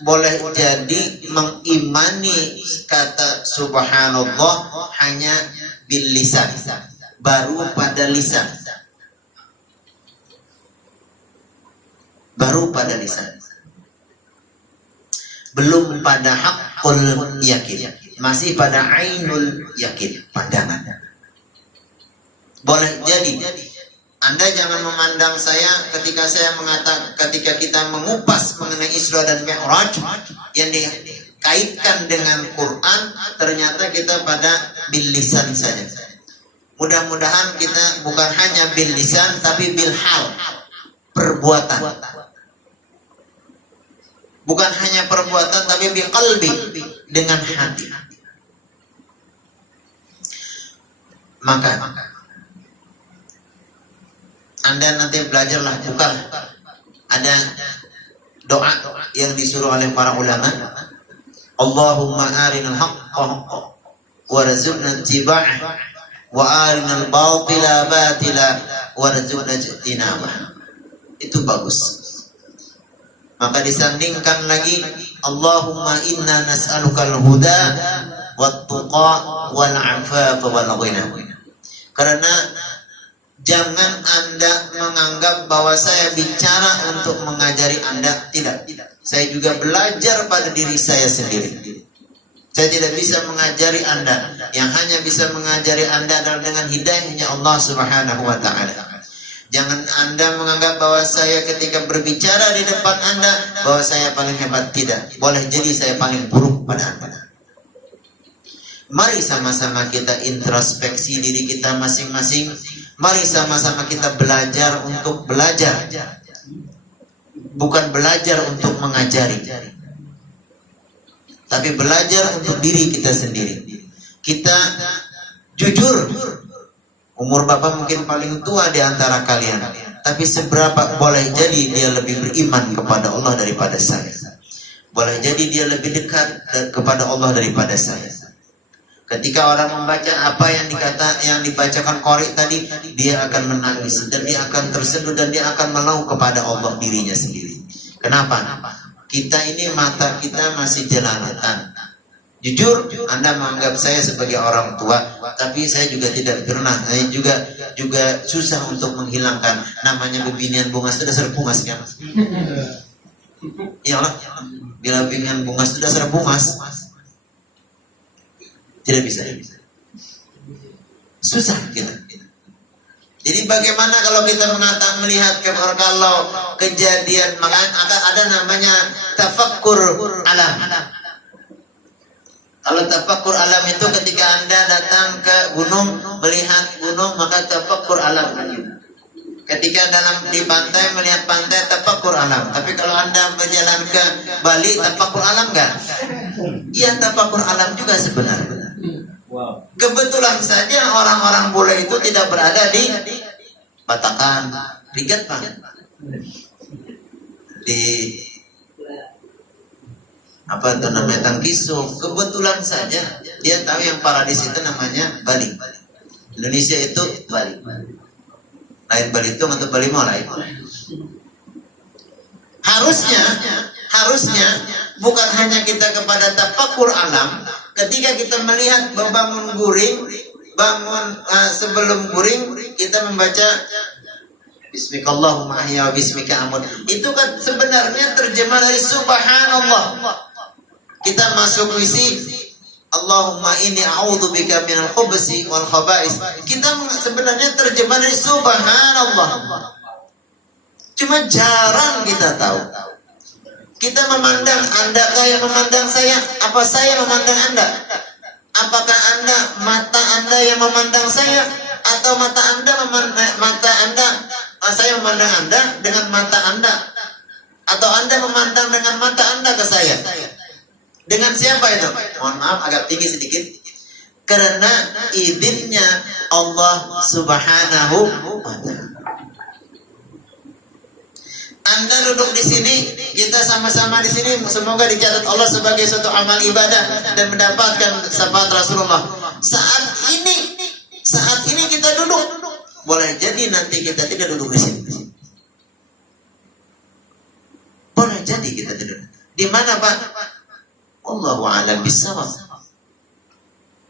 boleh jadi mengimani kata subhanallah hanya bil lisan, baru pada lisan. Belum pada hakul yakin, masih pada ainul yakin, pandangan. Boleh jadi Anda jangan memandang saya ketika saya mengatakan, ketika kita mengupas mengenai Isra dan Mi'raj yang dikaitkan dengan Quran, ternyata kita pada bil lisan saja. Mudah-mudahan kita bukan hanya bil lisan tapi bil hal, perbuatan. Bukan hanya perbuatan tapi bil qalbi, dengan hati. Maka Anda nanti belajarlah, bukan ada doa yang disuruh oleh para ulama, Allahumma arinal haqqa haqqa warzuqna ittiba'ah wa arinal batila batila warzuqna ijtinabah. Itu bagus. Maka disandingkan lagi, Allahumma inna nas'alukal huda wat tuqa wal afafa wal ghina. Karena jangan Anda menganggap bahwa saya bicara untuk mengajari Anda. Tidak. Saya juga belajar pada diri saya sendiri. Saya tidak bisa mengajari Anda. Yang hanya bisa mengajari Anda adalah dengan hidayahnya Allah Subhanahu wa ta'ala. Jangan Anda menganggap bahwa saya ketika berbicara di depan Anda bahwa saya paling hebat. Tidak. Boleh jadi saya paling buruk pada Anda. Mari sama-sama kita introspeksi diri kita masing-masing. Mari sama-sama kita belajar untuk belajar, bukan belajar untuk mengajari, tapi belajar untuk diri kita sendiri. Kita jujur, umur Bapak mungkin paling tua di antara kalian, tapi seberapa boleh jadi dia lebih beriman kepada Allah daripada saya. Boleh jadi dia lebih dekat kepada Allah daripada saya. Ketika orang membaca apa yang dibacakan qari tadi, dia akan menangis dan dia akan tersentuh dan dia akan melau kepada Allah dirinya sendiri. Kenapa? Kita ini mata kita masih jelalatan. Jujur, Anda menganggap saya sebagai orang tua, tapi saya juga tidak pernah, saya juga susah untuk menghilangkan namanya bebinian bunga sudah serpungas kan? Ya Allah, bila bebinian bunga sudah serpungas, tidak bisa. Susah kita. Jadi bagaimana kalau kita melihat kalau kejadian, maka akan ada namanya tafakkur alam. Kalau tafakkur alam itu ketika Anda datang ke gunung, melihat gunung, maka tafakkur alam. Ketika di pantai melihat pantai, tafakkur alam. Tapi kalau Anda berjalan ke Bali, tafakkur alam enggak? Iya, tafakkur alam juga sebenarnya. Kebetulan saja orang-orang bule itu tidak berada di Batakkan, Rigat Pak, di apa itu namanya Tangkisu. Kebetulan saja dia tahu yang paradis itu namanya Bali. Indonesia itu Bali. Lain Balitung atau Bali mau lain. Harusnya bukan hanya kita kepada tafakkur alam. Ketika kita melihat bangun guring, sebelum guring kita membaca Bismikallahumma ahya wa bismika amut. Itu kan sebenarnya terjemah dari Subhanallah. Kita masuk isi Allahumma inni a'udzubika minal khubusi wal khaba'is. Kita sebenarnya terjemah dari Subhanallah. Cuma jarang kita tahu. Kita memandang Anda kayak memandang saya, apa saya memandang Anda? Apakah mata Anda yang memandang saya, atau saya memandang Anda dengan mata Anda, atau Anda memandang dengan mata Anda ke saya? Dengan siapa itu? Mohon maaf agak tinggi sedikit. Karena izinnya Allah Subhanahu wa ta'ala. Anda duduk di sini, kita sama-sama di sini, semoga dicatat Allah sebagai suatu amal ibadah dan mendapatkan syafaat Rasulullah. Saat ini kita duduk, boleh jadi nanti kita tidak duduk di sini. Boleh jadi kita tidak. Di mana Pak? Allahu a'lam bishawab.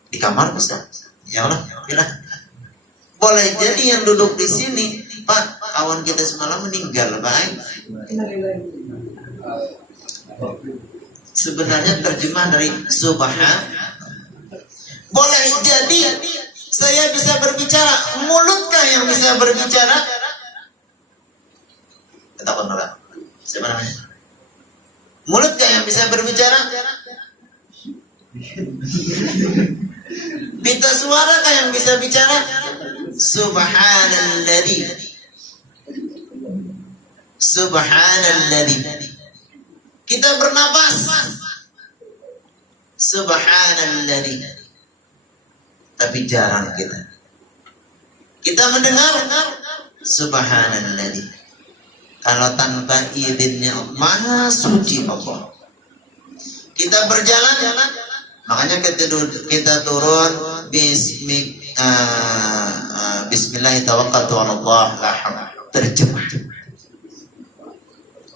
Di kamar Ustaz. Ya Allah, bilang. Boleh jadi yang duduk di sini, Pak, kawan kita semalam meninggal, baik. Sebenarnya terjemah dari Subhan. Boleh jadi saya bisa berbicara, mulutkah yang bisa berbicara, takut nolak. Siapa namanya? Mulut gak yang bisa berbicara? Pita suara kah yang bisa bicara? Subhanalladzi. Subhanalladzi. Kita bernapas. Subhanalladzi. Tapi jarang kita. Kita mendengar Subhanalladzi. Kalau tanpa izinnya Maha Suci Allah. Kita berjalan, makanya kita turun Bismillahirrahmanirrahim. Terjemah.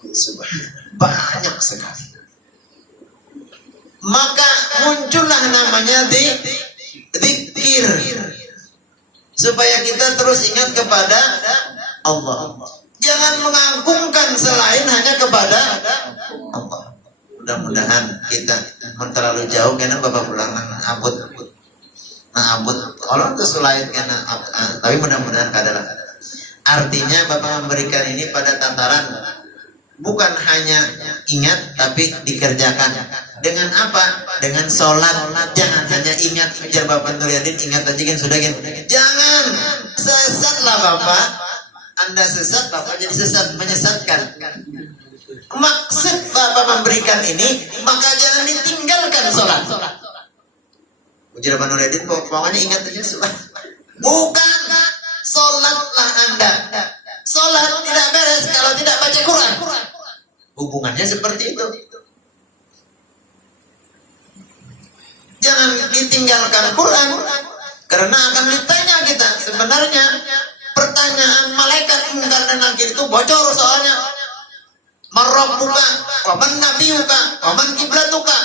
Subhanallah. Banyak sekali. Maka muncullah namanya zikir. Supaya kita terus ingat kepada Allah. Jangan mengagungkan selain hanya kepada Allah. Mudah-mudahan kita terlalu jauh karena bapak pulang abut. Allah itu selain karena tapi mudah-mudahan kadalah. Artinya bapak memberikan ini pada tataran bukan hanya ingat tapi dikerjakan. Dengan apa? Dengan sholat. Jangan hanya ingat. Biar Bapak Nuryadin ingat aja kan sudah kan. Jangan sesatlah Bapak. Anda sesat, Bapak jadi sesat, menyesatkan. Maksud Bapak memberikan ini, maka jangan ditinggalkan sholat. Ujar Bapak Nuryadin, pokoknya ingat aja sholat. Bukan, sholatlah Anda. Sholat tidak beres kalau tidak baca Quran. Hubungannya seperti itu. Jangan ditinggalkan Quran, karena akan ditanya kita. Sebenarnya pertanyaan malaikat mungkar dan nakir itu bocor soalnya. Marabbuka, wa man nabiyuka, wa man kiblatuka.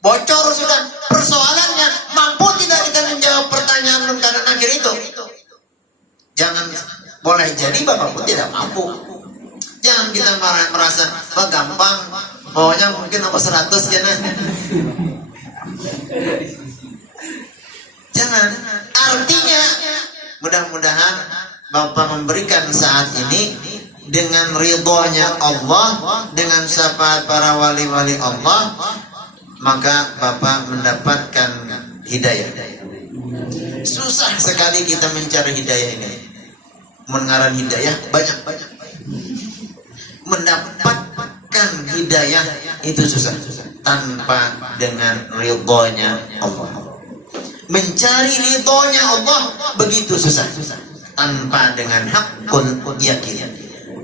Bocor sudah. Persoalannya, mampu tidak kita menjawab pertanyaan mungkar dan nakir itu? Jangan, boleh jadi Bapak pun tidak mampu. Jangan kita merasa gampang. Pokoknya mungkin nomor 100 kan. Jangan. Artinya mudah-mudahan Bapak memberikan saat ini dengan ridhonya Allah, dengan syafaat para wali-wali Allah, maka Bapak mendapatkan hidayah. Susah sekali kita mencari hidayah ini. Mengarang hidayah banyak. Mendapatkan hidayah itu susah tanpa dengan ridhonya Allah. Mencari ridhonya Allah begitu susah tanpa dengan hakul yakin.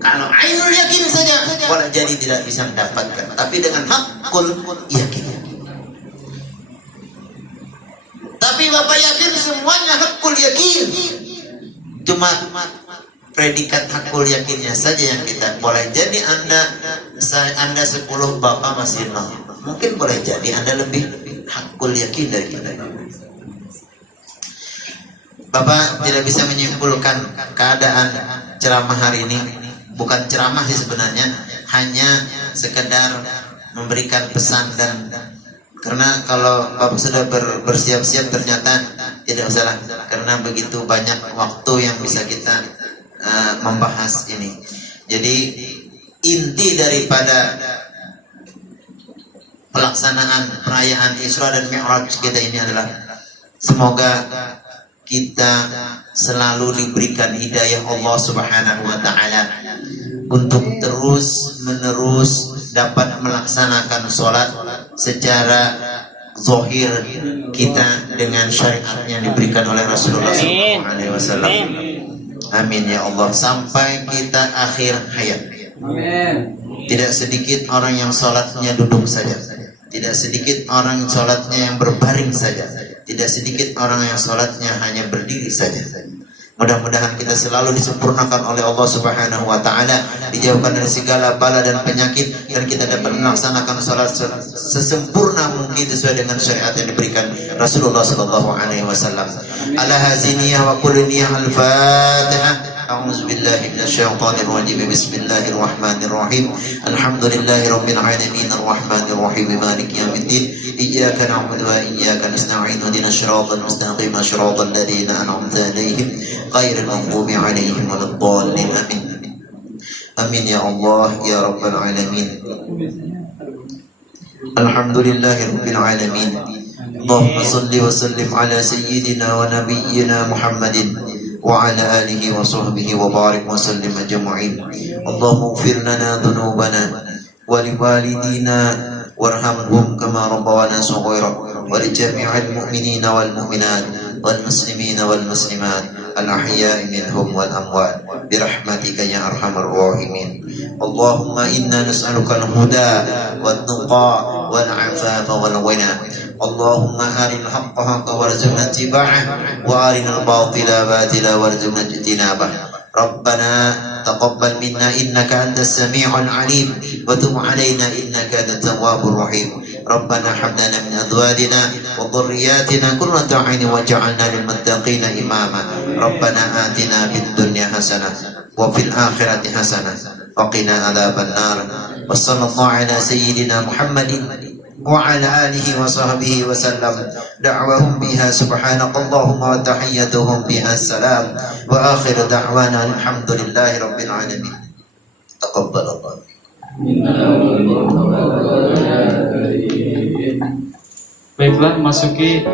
Kalau ainul yakin saja boleh jadi tidak bisa mendapatkan, tapi dengan hakul yakin. Tapi Bapak yakin semuanya hakul yakin. Cuma predikat hakul yakinnya saja yang kita boleh jadi Anda 10 Bapak masih 0. Mungkin boleh jadi Anda lebih hakul yakin dari kita. Bapak tidak bisa menyimpulkan keadaan ceramah hari ini. Bukan ceramah sih sebenarnya, hanya sekedar memberikan pesan. Dan karena kalau Bapak sudah bersiap-siap ternyata tidak usah, karena begitu banyak waktu yang bisa kita membahas ini. Jadi inti daripada pelaksanaan perayaan Isra dan Mi'raj kita ini adalah semoga kita selalu diberikan hidayah Allah Subhanahu wa taala untuk terus-menerus dapat melaksanakan sholat secara zahir kita dengan syariat yang diberikan oleh Rasulullah SAW. Amin ya Allah, sampai kita akhir hayat. Tidak sedikit orang yang sholatnya duduk saja. Tidak sedikit orang sholatnya yang berbaring saja. Tidak sedikit orang yang sholatnya hanya berdiri saja. Mudah-mudahan kita selalu disempurnakan oleh Allah Subhanahu wa taala, dijauhkan dari segala bala dan penyakit, dan kita dapat melaksanakan salat sesempurna mungkin sesuai dengan syariat yang diberikan Rasulullah sallallahu alaihi wasallam. Ala haziniyah wa kulliyah al-Fatihah. A'udzu billahi minasyaitonir rajim. Bismillahirrahmanirrahim. Alhamdulillahi rabbil alamin arrahmanir rahim maliki yaumiddin. Iyyaka na'budu wa iyyaka nasta'in. Ihdinas siratal mustaqim siratal ladzina an'amta 'alaihim ghairil maghdubi 'alaihim waladdallin. Amin. Amin ya Allah ya Rabbal Alamin. Alhamdulillahirabbil alamin. Allahumma salli wa sallim ala sayyidina wa nabiyyina Muhammadin wa ala alihi wa sahbihi wa barik wa sallim ajma'in. Allahumma ighfir lana dhunubana wa liwalidina warhamhum kama rabbawana shaghira wa li jami'il mu'minina wal mu'minat wal muslimina wal muslimat al-ahya'i minhum wal amwat birahmatika ya arhamar rahimin. Allahumma inna nas'aluka al-huda wat tuqa wal 'afafa wal ghina. Allahumma arina al-haqqa haqqan warzuqna ittiba'ah wa arina al-batila batila warzuqna ijtinabah. ربنا تقبل منا إنك أنت السميع العليم وتب علينا إنك أنت التواب الرحيم. ربنا هب لنا من أزواجنا وذرياتنا قرة أعين واجعلنا للمتقين إماما. ربنا آتنا في الدنيا حسنة وفي الآخرة حسنة وقنا عذاب النار. وصلى الله على سيدنا محمد وعلى آله وصحبه وسلم. دعوهم بها سبحانك اللهم وتحيتهم بها السلام وآخر دعوانا الحمد لله رب العالمين. تقبل الله. Baiklah, masuki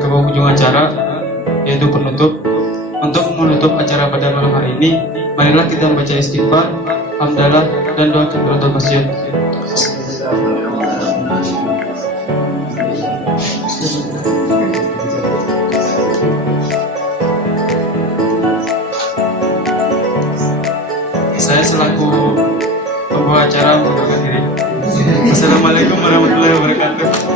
ke penghujung acara, yaitu penutup. Untuk menutup acara pada malam hari ini, marilah kita membaca istighfar, hamdalah, dan doa kafaratul masjid. Saya selaku pembawa acara mengundurkan diri. Assalamualaikum warahmatullahi wabarakatuh.